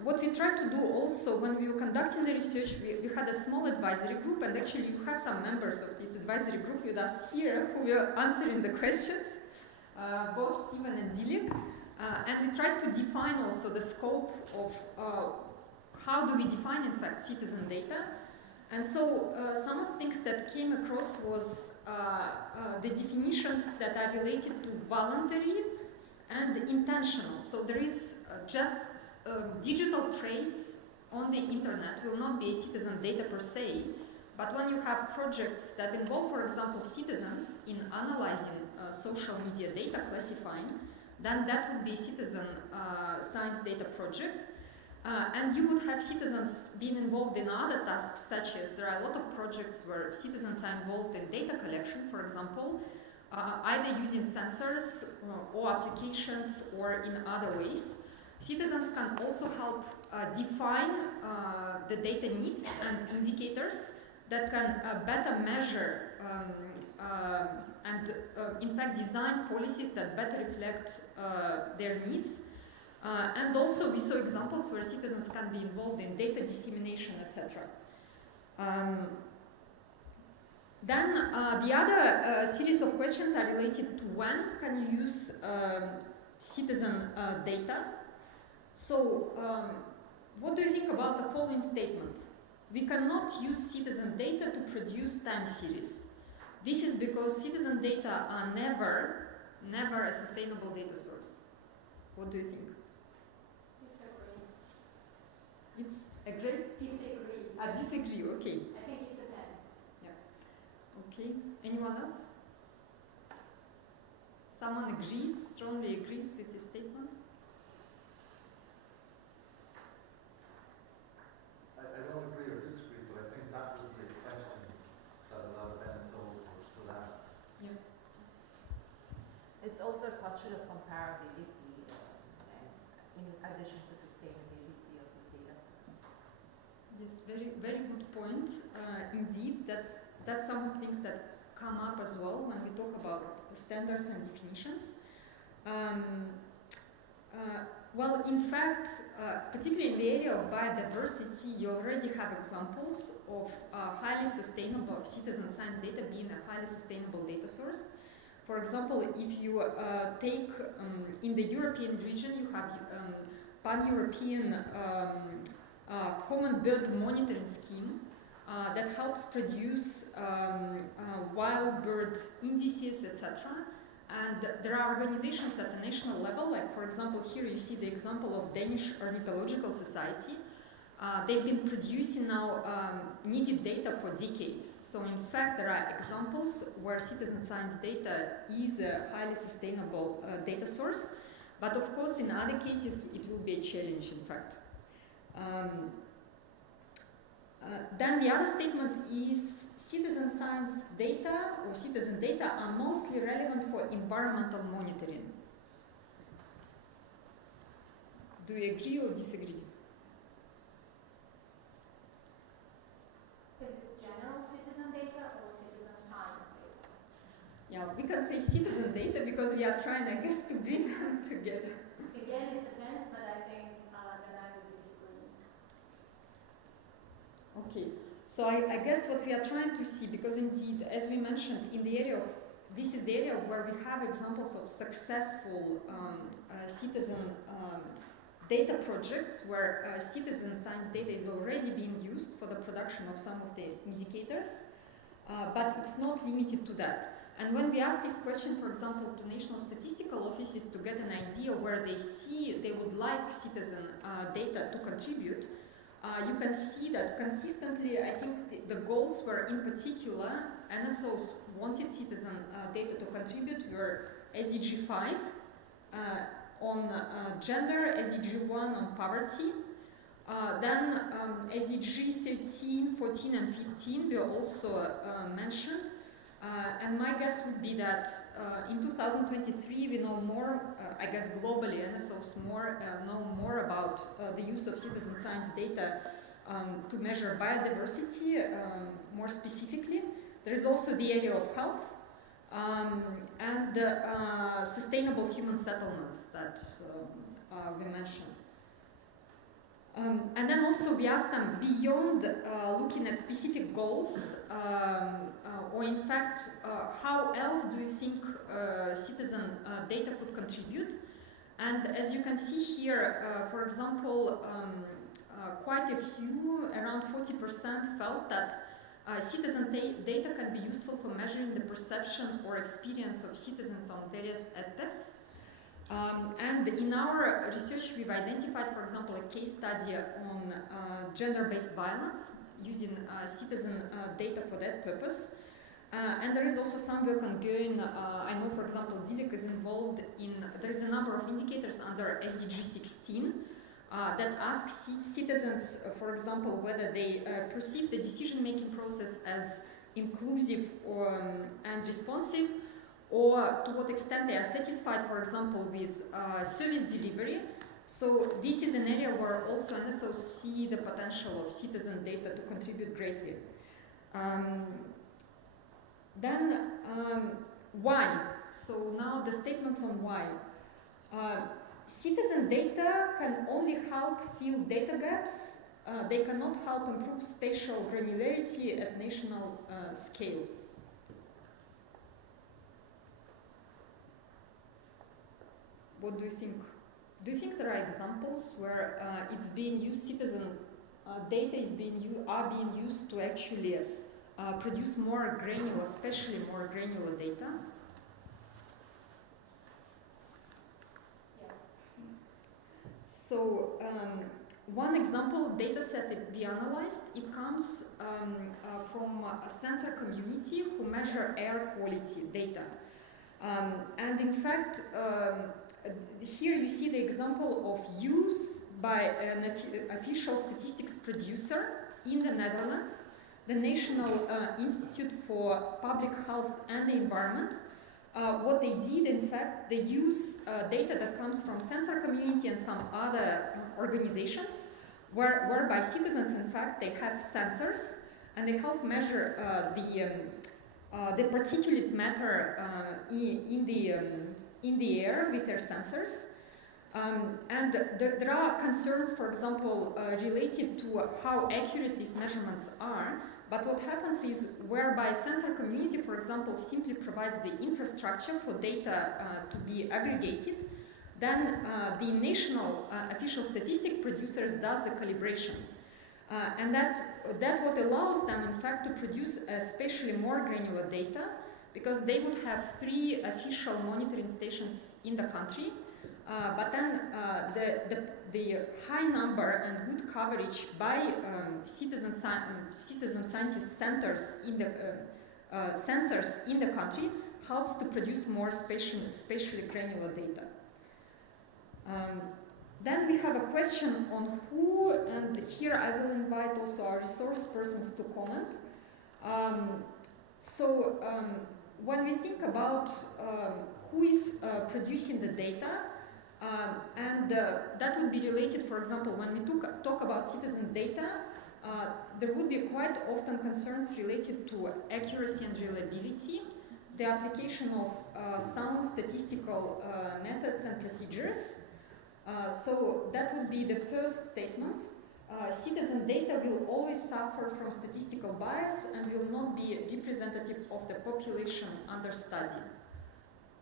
What we tried to do also when we were conducting the research, we had a small advisory group, and actually you have some members of this advisory group with us here who were answering the questions, both Stephen and Dilek, and we tried to define also the scope of how do we define in fact citizen data. And so some of the things that came across was the definitions that are related to voluntary and intentional. So there is just digital trace on the internet will not be a citizen data per se, but when you have projects that involve, for example, citizens in analyzing social media data, classifying, then that would be a citizen science data project. And you would have citizens being involved in other tasks, such as there are a lot of projects where citizens are involved in data collection, for example, either using sensors or applications or in other ways. Citizens can also help define the data needs and indicators that can better measure and in fact design policies that better reflect their needs. And also we saw examples where citizens can be involved in data dissemination, etc. Then the other series of questions are related to when can you use citizen data. So what do you think about the following statement? We cannot use citizen data to produce time series. This is because citizen data are never a sustainable data source. What do you think? Disagree. It's agree? Disagree. Disagree, okay. I think it depends. Yeah. Okay, anyone else? Someone strongly agrees with this statement? I don't agree or disagree, but I think that would be a question that a lot of NSOs would ask. Yeah. It's also a question of comparability in addition to sustainability of this data source. Yes, very good point. Indeed, that's some of the things that come up as well when we talk about standards and definitions. Well, in fact, particularly in the area of biodiversity, you already have examples of highly sustainable citizen science data being a highly sustainable data source. For example, if you take in the European region, you have pan-European common bird monitoring scheme that helps produce wild bird indices, etc. And there are organizations at the national level, like for example here you see the example of Danish Ornithological Society. They've been producing now needed data for decades. So in fact there are examples where citizen science data is a highly sustainable data source, but of course in other cases it will be a challenge in fact. Then the other statement is citizen science data or citizen data are mostly relevant for environmental monitoring. Do you agree or disagree? Is it general citizen data or citizen science data? Yeah, we can say citizen data because we are trying, I guess, to bring them together. Again, it depends, but I think that I would disagree. Okay, so I guess what we are trying to see, because indeed, as we mentioned, in the area of, this is the area where we have examples of successful citizen data projects where citizen science data is already being used for the production of some of the indicators, but it's not limited to that. And when we ask this question, for example, to national statistical offices to get an idea where they see they would like citizen data to contribute, you can see that consistently, I think the goals were in particular, NSOs wanted citizen data to contribute were SDG 5 on gender, SDG 1 on poverty, then SDG 13, 14 and 15 were also mentioned. And my guess would be that in 2023 we know more, I guess globally, NSOs know more about the use of citizen science data to measure biodiversity more specifically. There is also the area of health and sustainable human settlements that we mentioned. And then also we asked them beyond looking at specific goals, or in fact, how else do you think citizen data could contribute? And as you can see here, for example, quite a few, around 40% felt that citizen data can be useful for measuring the perception or experience of citizens on various aspects. And in our research, we've identified, for example, a case study on gender-based violence using citizen data for that purpose. And there is also some work ongoing. I know, for example, DILIC is involved in, there is a number of indicators under SDG 16 that ask citizens, for example, whether they perceive the decision-making process as inclusive and responsive, or to what extent they are satisfied, for example, with service delivery. So this is an area where also NSOs see the potential of citizen data to contribute greatly. Then why? So now the statements on why. Citizen data can only help fill data gaps. They cannot help improve spatial granularity at national scale. What do you think? Do you think there are examples where it's being used, citizen data is being used to actually produce more granular, especially more granular data? Yes. So one example data set that we analyzed, it comes from a sensor community who measure air quality data. And in fact, here you see the example of use by an official statistics producer in the Netherlands, the National Institute for Public Health and the Environment. What they did, in fact, they use data that comes from sensor community and some other organizations, whereby citizens, in fact, they have sensors and they help measure the particulate matter in the air with their sensors. And there are concerns, for example, related to how accurate these measurements are. But what happens is, whereby sensor community, for example, simply provides the infrastructure for data to be aggregated, then the national official statistic producers does the calibration. And that what allows them, in fact, to produce especially more granular data, because they would have 3 official monitoring stations in the country. But then the high number and good coverage by citizen scientist centers in the sensors in the country helps to produce more spatially granular data. Then we have a question on who, and here I will invite also our resource persons to comment. When we think about who is producing the data, that would be related, for example, when we talk about citizen data, there would be quite often concerns related to accuracy and reliability, the application of sound statistical methods and procedures. So that would be the first statement. Citizen data will always suffer from statistical bias and will not be representative of the population under study.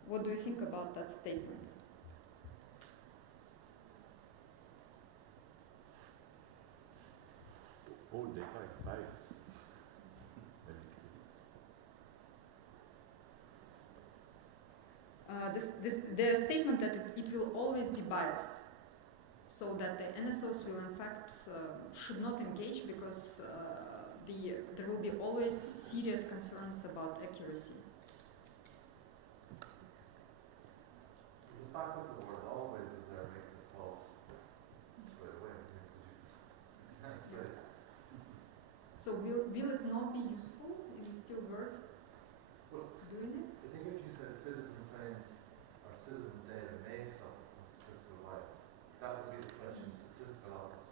What do you think about that statement? All data is biased. The statement that it will always be biased, so that the NSOs will in fact should not engage because there will be always serious concerns about accuracy. The fact that the word always is there makes it false straight away. Because you can't say. So will it not be useful? Is it still worth doing it? I think if you said citizen science or citizen data may suffer from statistical bias, that would be the question the statistical office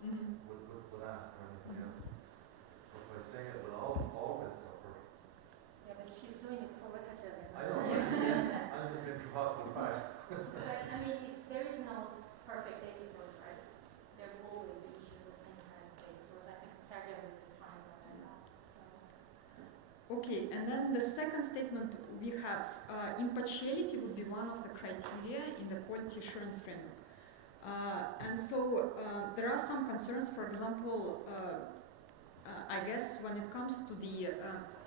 would ask or anything else. But by saying it will always suffer. Yeah, but she's doing it provocatively. I know, I'm just being provocative back. But I mean, there is no perfect data source, right? There will always be issues with any kind of data source. I think Sergey was just trying to point that out. Okay, and then the second statement we have, impartiality would be one of the criteria in the quality assurance framework. There are some concerns, for example, I guess when it comes to the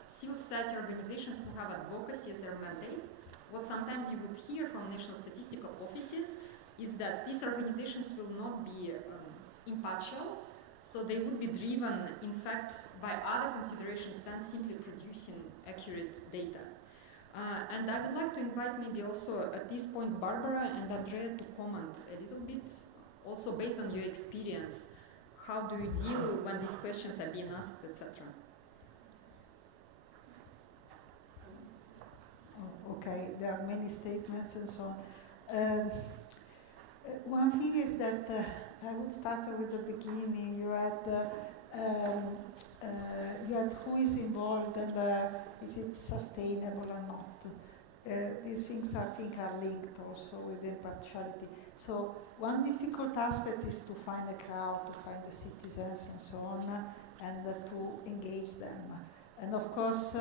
civil society organizations who have advocacy as their mandate, what sometimes you would hear from national statistical offices is that these organizations will not be impartial, so they would be driven, in fact, by other considerations than simply producing accurate data. And I would like to invite maybe also at this point Barbara and Andrea to comment a little bit, also based on your experience. How do you deal when these questions are being asked, etc.? Okay, there are many statements and so on. One thing is that I would start with the beginning. You had who is involved and is it sustainable or not. These things I think are linked also with impartiality. So one difficult aspect is to find a crowd, to find the citizens and so on, and to engage them. And of course,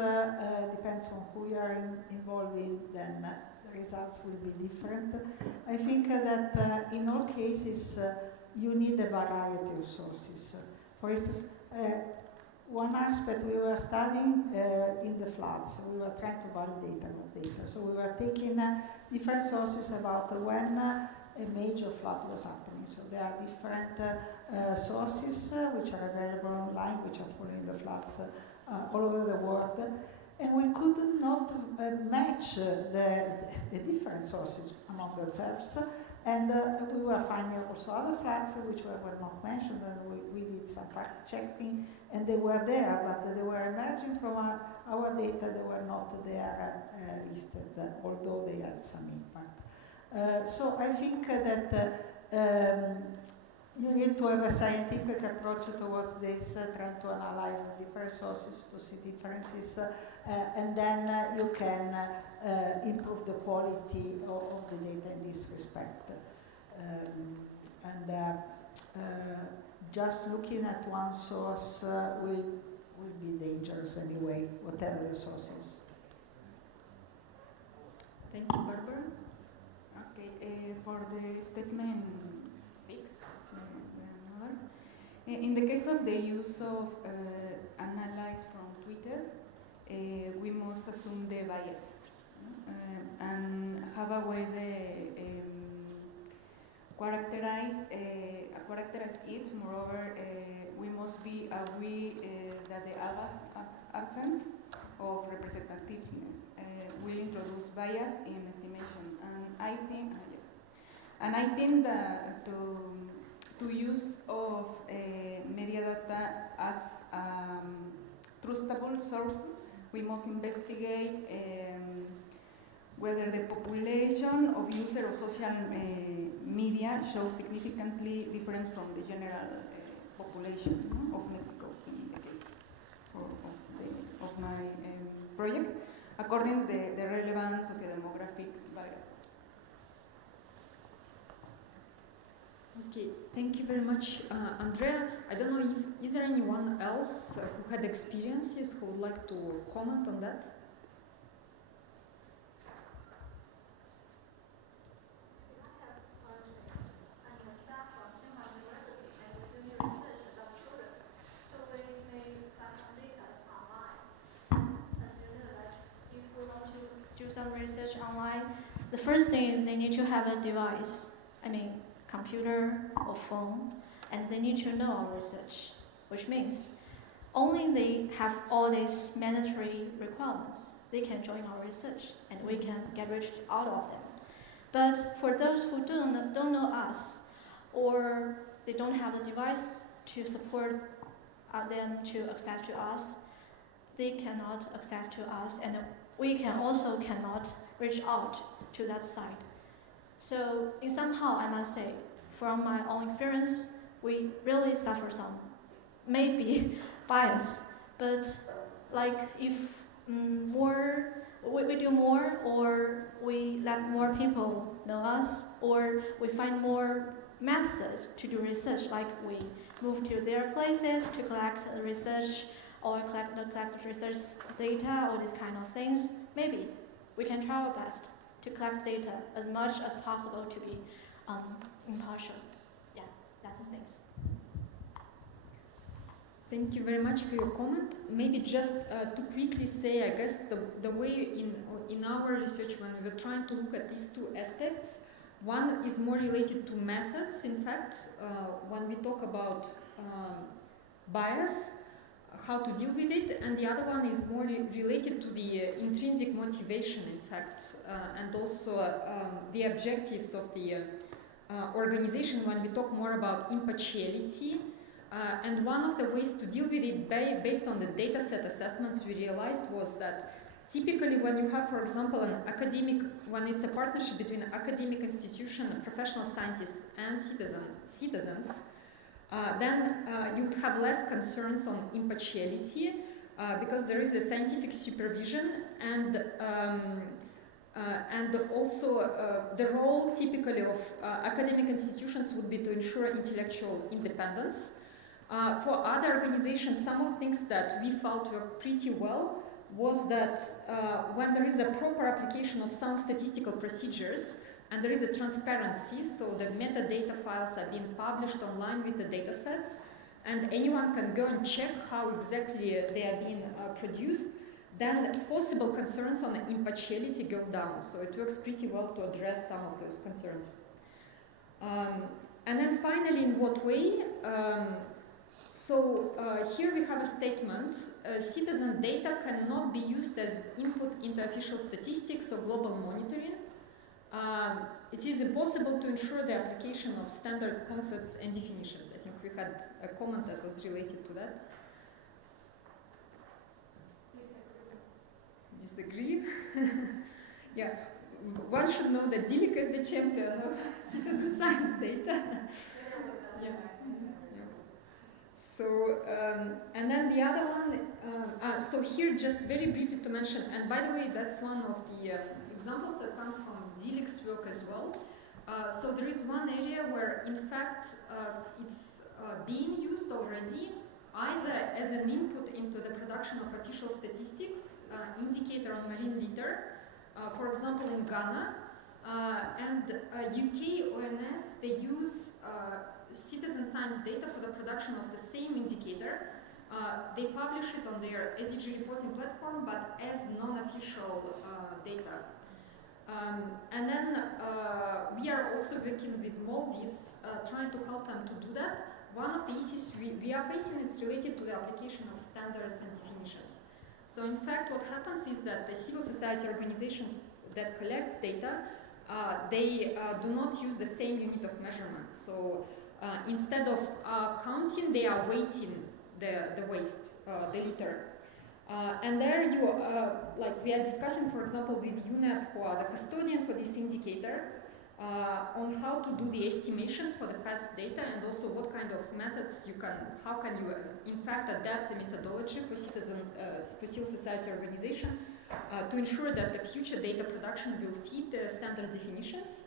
depends on who you are involved with, then the results will be different. I think that in all cases, you need a variety of sources. For instance, one aspect we were studying in the floods, we were trying to validate our data. So we were taking different sources about when a major flood was happening. So there are different sources which are available online, which are following the floods all over the world. And we could not match the different sources among themselves. And we were finding also other floods which were not mentioned, and we did some fact checking, and they were there, but they were emerging from our data. They were not there listed, although they had some impact. So I think that you need to have a scientific approach towards this, trying to analyze the different sources to see differences, and then you can improve the quality of the data in this respect. Just looking at one source will be dangerous anyway, whatever the source is. Thank you, Barbara. Okay, for the statement 6, in the case of the use of analyze from Twitter, we must assume the bias and have a way to characterize it. Moreover, we must be aware that the absence of representativeness will introduce bias in estimation, and I think that to use of metadata as trustable sources, we must investigate whether the population of users of social media shows significantly different from the general population of Mexico, in the case of my project, according to the relevant sociodemographic variables. Okay, thank you very much, Andrea. I don't know if is there anyone else who had experiences who would like to comment on that? Some research online, the first thing is they need to have a device, computer or phone, and they need to know our research, which means only they have all these mandatory requirements, they can join our research and we can get rich out of them. But for those who don't know us, or they don't have the device to support them to access to us, they cannot access to us, and we cannot reach out to that site. So in somehow, I must say, from my own experience, we really suffer some, maybe bias, but like if we do more, or we let more people know us, or we find more methods to do research, like we move to their places to collect research, or collect research data, or these kind of things, maybe we can try our best to collect data as much as possible to be impartial. Yeah, that's the things. Thank you very much for your comment. Maybe just to quickly say, I guess the way in our research, when we were trying to look at these two aspects, one is more related to methods. In fact, when we talk about bias, how to deal with it, and the other one is more related to the intrinsic motivation, in fact, and also the objectives of the organization when we talk more about impartiality. And one of the ways to deal with it based on the data set assessments we realized was that typically when you have, for example, when it's a partnership between an academic institution, professional scientists, and citizens, then you'd have less concerns on impartiality because there is a scientific supervision, and also the role typically of academic institutions would be to ensure intellectual independence. For other organizations, some of the things that we felt worked pretty well was that when there is a proper application of sound statistical procedures, and there is a transparency, so the metadata files are being published online with the data sets, and anyone can go and check how exactly they are being produced, then possible concerns on impartiality go down. So it works pretty well to address some of those concerns. And then finally, in what way? Here we have a statement, citizen data cannot be used as input into official statistics or global monitoring. It is impossible to ensure the application of standard concepts and definitions. I think we had a comment that was related to that. Disagree? Yeah, one should know that Dilik is the champion of citizen science data. Yeah. So, and then the other one, so here just very briefly to mention, and by the way, that's one of the examples that comes from Dilik's work as well. So there is one area where, in fact, it's being used already, either as an input into the production of official statistics, indicator on marine litter, for example, in Ghana, and UK ONS, they use citizen science data for the production of the same indicator. They publish it on their SDG reporting platform, but as non-official data. And then we are also working with Maldives, trying to help them to do that. One of the issues we are facing is related to the application of standards and definitions. So in fact, what happens is that the civil society organizations that collects data, they do not use the same unit of measurement. So instead of counting, they are weighting the waste, the litter. And there you, like we are discussing, for example, with UNED, who are the custodian for this indicator, on how to do the estimations for the past data, and also what kind of methods you can, how can you in fact adapt the methodology for civil society organization to ensure that the future data production will fit the standard definitions.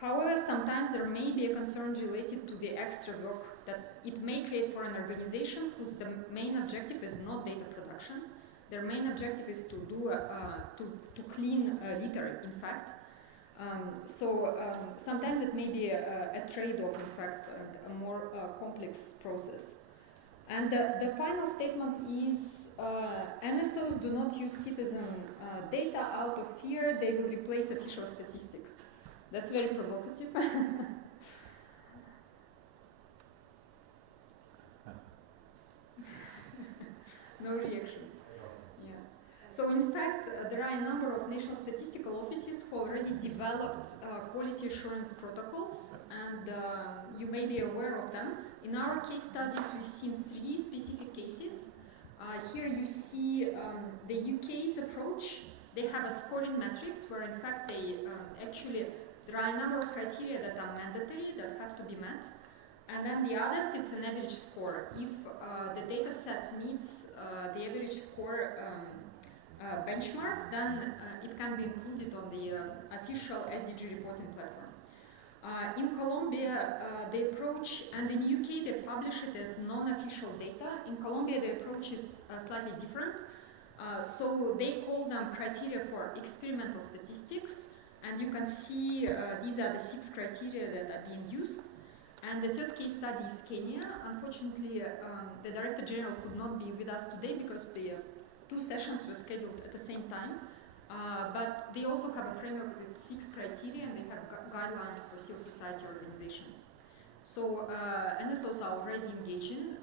However, sometimes there may be a concern related to the extra work that it may create for an organization whose the main objective is not data production. Their main objective is to do to clean litter, in fact. Sometimes it may be a trade-off, in fact, a more complex process. And the final statement is NSOs do not use citizen data out of fear. They will replace official statistics. That's very provocative. No reactions. Yeah. So in fact, there are a number of national statistical offices who already developed quality assurance protocols, and you may be aware of them. In our case studies, we've seen 3 specific cases. Here you see the UK's approach. They have a scoring matrix where in fact they actually, there are a number of criteria that are mandatory, that have to be met. And then the others, it's an average score. If the data set meets the average score benchmark, then it can be included on the official SDG reporting platform. In Colombia, the approach, and in UK they publish it as non-official data. In Colombia the approach is slightly different. So they call them criteria for experimental statistics, and you can see these are the 6 criteria that are being used. And the 3rd case study is Kenya. Unfortunately, the Director General could not be with us today because the 2 sessions were scheduled at the same time. But they also have a framework with 6 criteria, and they have guidelines for civil society organizations. So NSOs are already engaging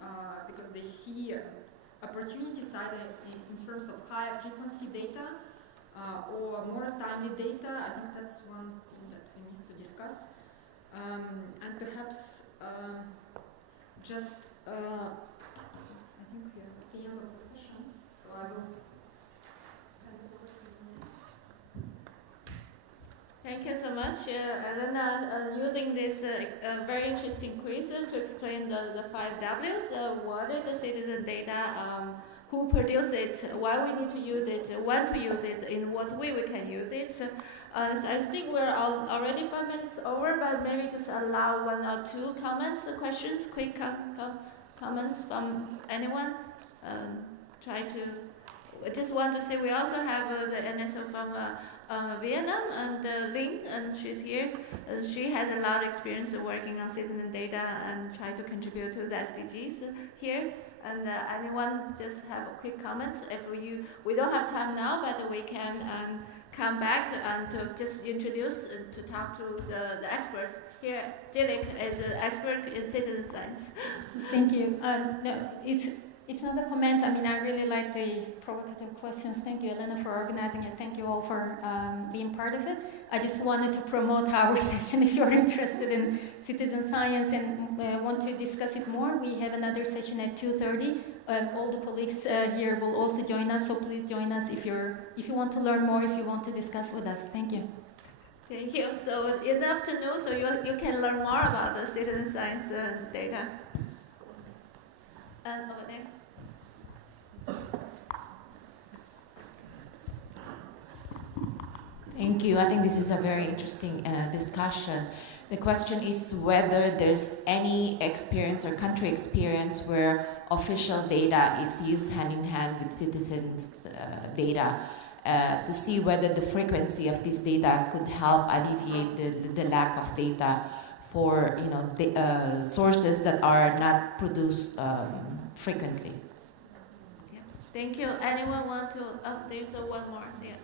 because they see opportunities either in terms of higher frequency data or more timely data. I think that's one thing that we need to discuss. And perhaps just, I think we are at the end of the session, so I will hand it over to you. Thank you so much. And then using this very interesting quiz to explain the 5 W's, what is the citizen data, who produce it, why we need to use it, when to use it, in what way we can use it. So I think we're already 5 minutes over, but maybe just allow 1 or 2 comments, questions, quick comments from anyone. Try to I just want to say we also have the NSO from Vietnam, and Lynn, and she's here. She has a lot of experience working on citizen data and try to contribute to the SDGs here. And anyone just have a quick comments? If we don't have time now, but we can come back and to just introduce to talk to the experts. Here, Dilek is an expert in citizen science. Thank you. No, it's not a comment. I mean, I really like the provocative questions. Thank you, Elena, for organizing it. Thank you all for being part of it. I just wanted to promote our session. If you're interested in citizen science and want to discuss it more, we have another session at 2:30. All the colleagues here will also join us, so please join us if you want to learn more, if you want to discuss with us. Thank you. Thank you. So in the afternoon, so you can learn more about the citizen science data. And over there. Thank you. I think this is a very interesting discussion. The question is whether there's any experience or country experience where official data is used hand in hand with citizens' data to see whether the frequency of this data could help alleviate the lack of data for sources that are not produced frequently. Yeah. Thank you. Anyone want to? Oh, there's one more. Yeah.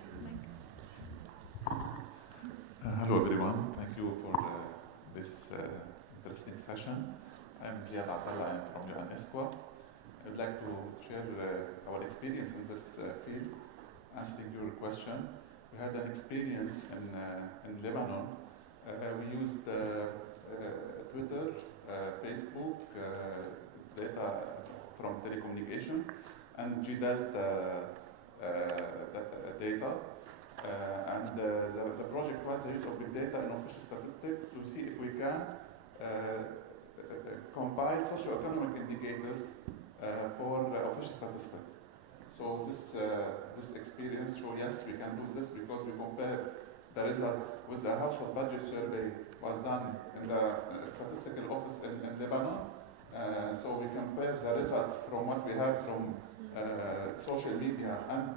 Hello everyone, thank you for this interesting session. I'm Ziad Abdallah, I'm from UNESCO. I'd like to share our experience in this field, answering your question. We had an experience in Lebanon. We used Twitter, Facebook, data from telecommunication, and GDALT data. The project was the use of big data and official statistics to see if we can compile socioeconomic indicators for official statistics. So this experience shows yes, we can do this because we compare the results with the household budget survey was done in the statistical office in Lebanon. So we compare the results from what we have from social media and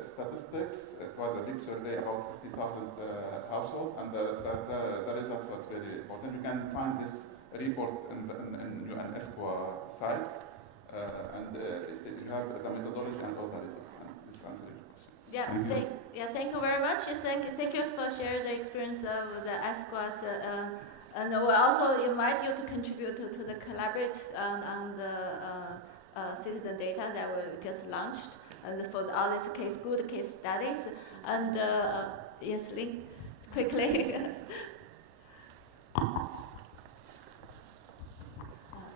statistics. It was a big survey, about 50,000 households, and the results was very important. You can find this report in UNESCO site, and you have the methodology and all the results. And this answers your question. Thank you very much. Thank you for sharing the experience of the ESCWAS, and we also invite you to contribute to the collaborate on the citizen data that we just launched. And for all these good case studies, and yes, Lynn, quickly.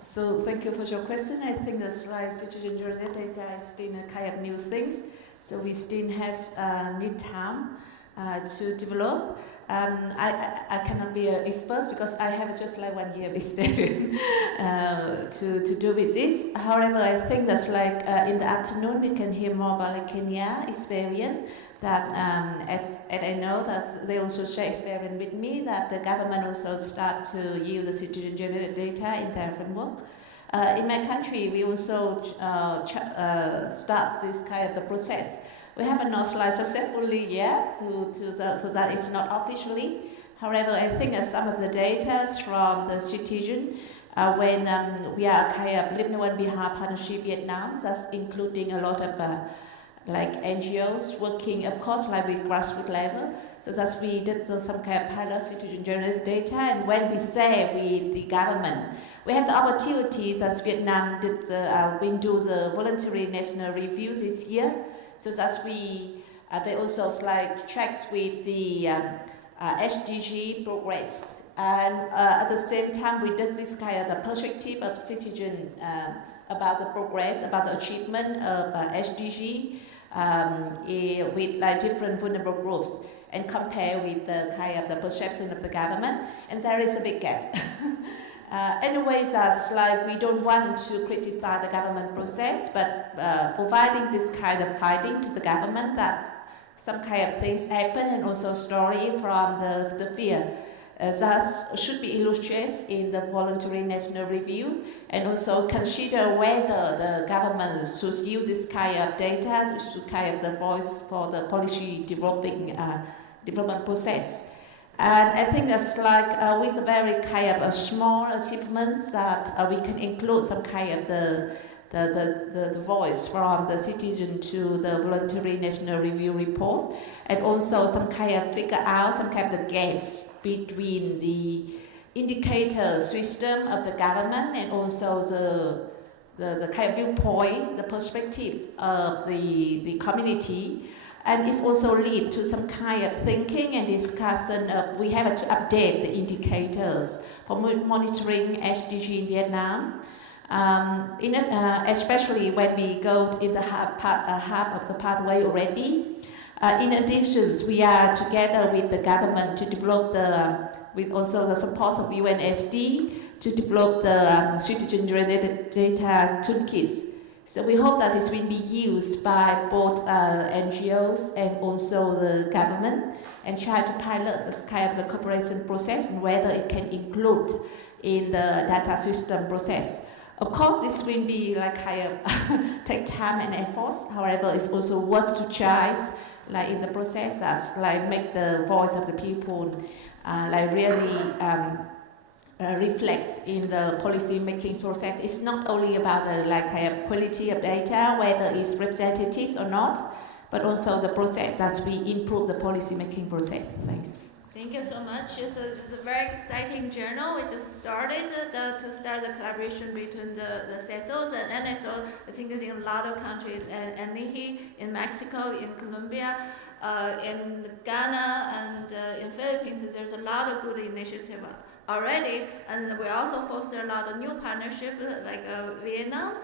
So thank you for your question. I think the slide citizen journal data is still a kind of new things. So we still have need time to develop. I cannot be an expert because I have just like 1 year of experience to do with this. However, I think that's like in the afternoon we can hear more about like Kenya experience. That as I know that they also share experience with me that the government also start to use the citizen-generated data in their framework. In my country, we also start this kind of the process. We haven't launched successfully yet, so that it's not officially. However, I think that some of the data from the citizen, when we are kind of Living One Behalf Partnership Vietnam, that's including a lot of like NGOs working, of course, like with grassroots level. So that's we did some kind of pilot citizen-generated data, and when we say with the government, we had the opportunities as Vietnam did we do the voluntary national review this year. So that's they also like checked with the SDG progress, and at the same time we did this kind of the perspective of citizen about the progress, about the achievement of SDG with like different vulnerable groups, and compare with the kind of the perception of the government, and there is a big gap. Anyways, that's like we don't want to criticize the government process, but providing this kind of finding to the government that some kind of things happen, and also story from the field. that should be illustrated in the voluntary national review, and also consider whether the government should use this kind of data, should kind of the voice for the policy development process. And I think that's like with a very kind of small achievements that we can include some kind of the voice from the citizen to the voluntary national review report, and also some kind of figure out some kind of the gaps between the indicator system of the government and also the kind of viewpoint, the perspectives of the community. And it also lead to some kind of thinking and discussion of we have to update the indicators for monitoring SDG in Vietnam. Especially when we go in the half of the pathway already. In addition, we are together with the government to develop with also the support of UNSD to develop the citizen-generated data toolkits. So we hope that this will be used by both NGOs and also the government, and try to pilot this kind of the cooperation process and whether it can include in the data system process. Of course, this will be like kind of take time and efforts. However, it's also worth to try, like in the process, that's like make the voice of the people like really reflects in the policy making process. It's not only about the like kind of quality of data, whether it's representatives or not, but also the process as we improve the policy making process. Thanks. Thank you so much. It's a very exciting journal. We just started to start the collaboration between the CSOs and NSO. I think in a lot of countries, INEGI, in Mexico, in Colombia, in Ghana, and in Philippines, there's a lot of good initiatives already, and we also foster a lot of new partnerships like Vietnam,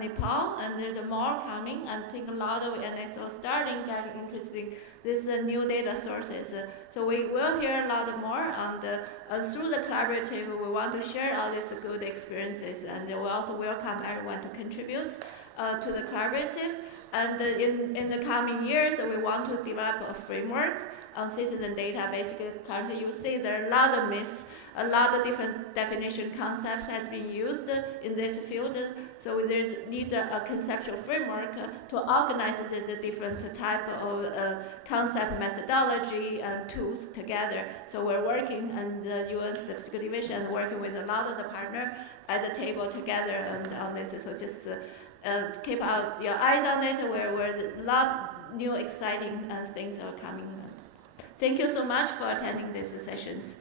Nepal, and there's more coming. And I think a lot of NSO starting getting interested in these new data sources. So we will hear a lot more, and through the collaborative, we want to share all these good experiences, and we also welcome everyone to contribute to the collaborative. And in the coming years, we want to develop a framework on citizen data. Basically, currently you see there are a lot of myths, a lot of different definition concepts has been used in this field. So there's need a conceptual framework to organize the different type of concept methodology and tools together. So we're working, and the UN Statistical Division working with a lot of the partners at the table together and on this. So just keep out your eyes on it, where a lot new exciting things are coming. Thank you so much for attending these sessions.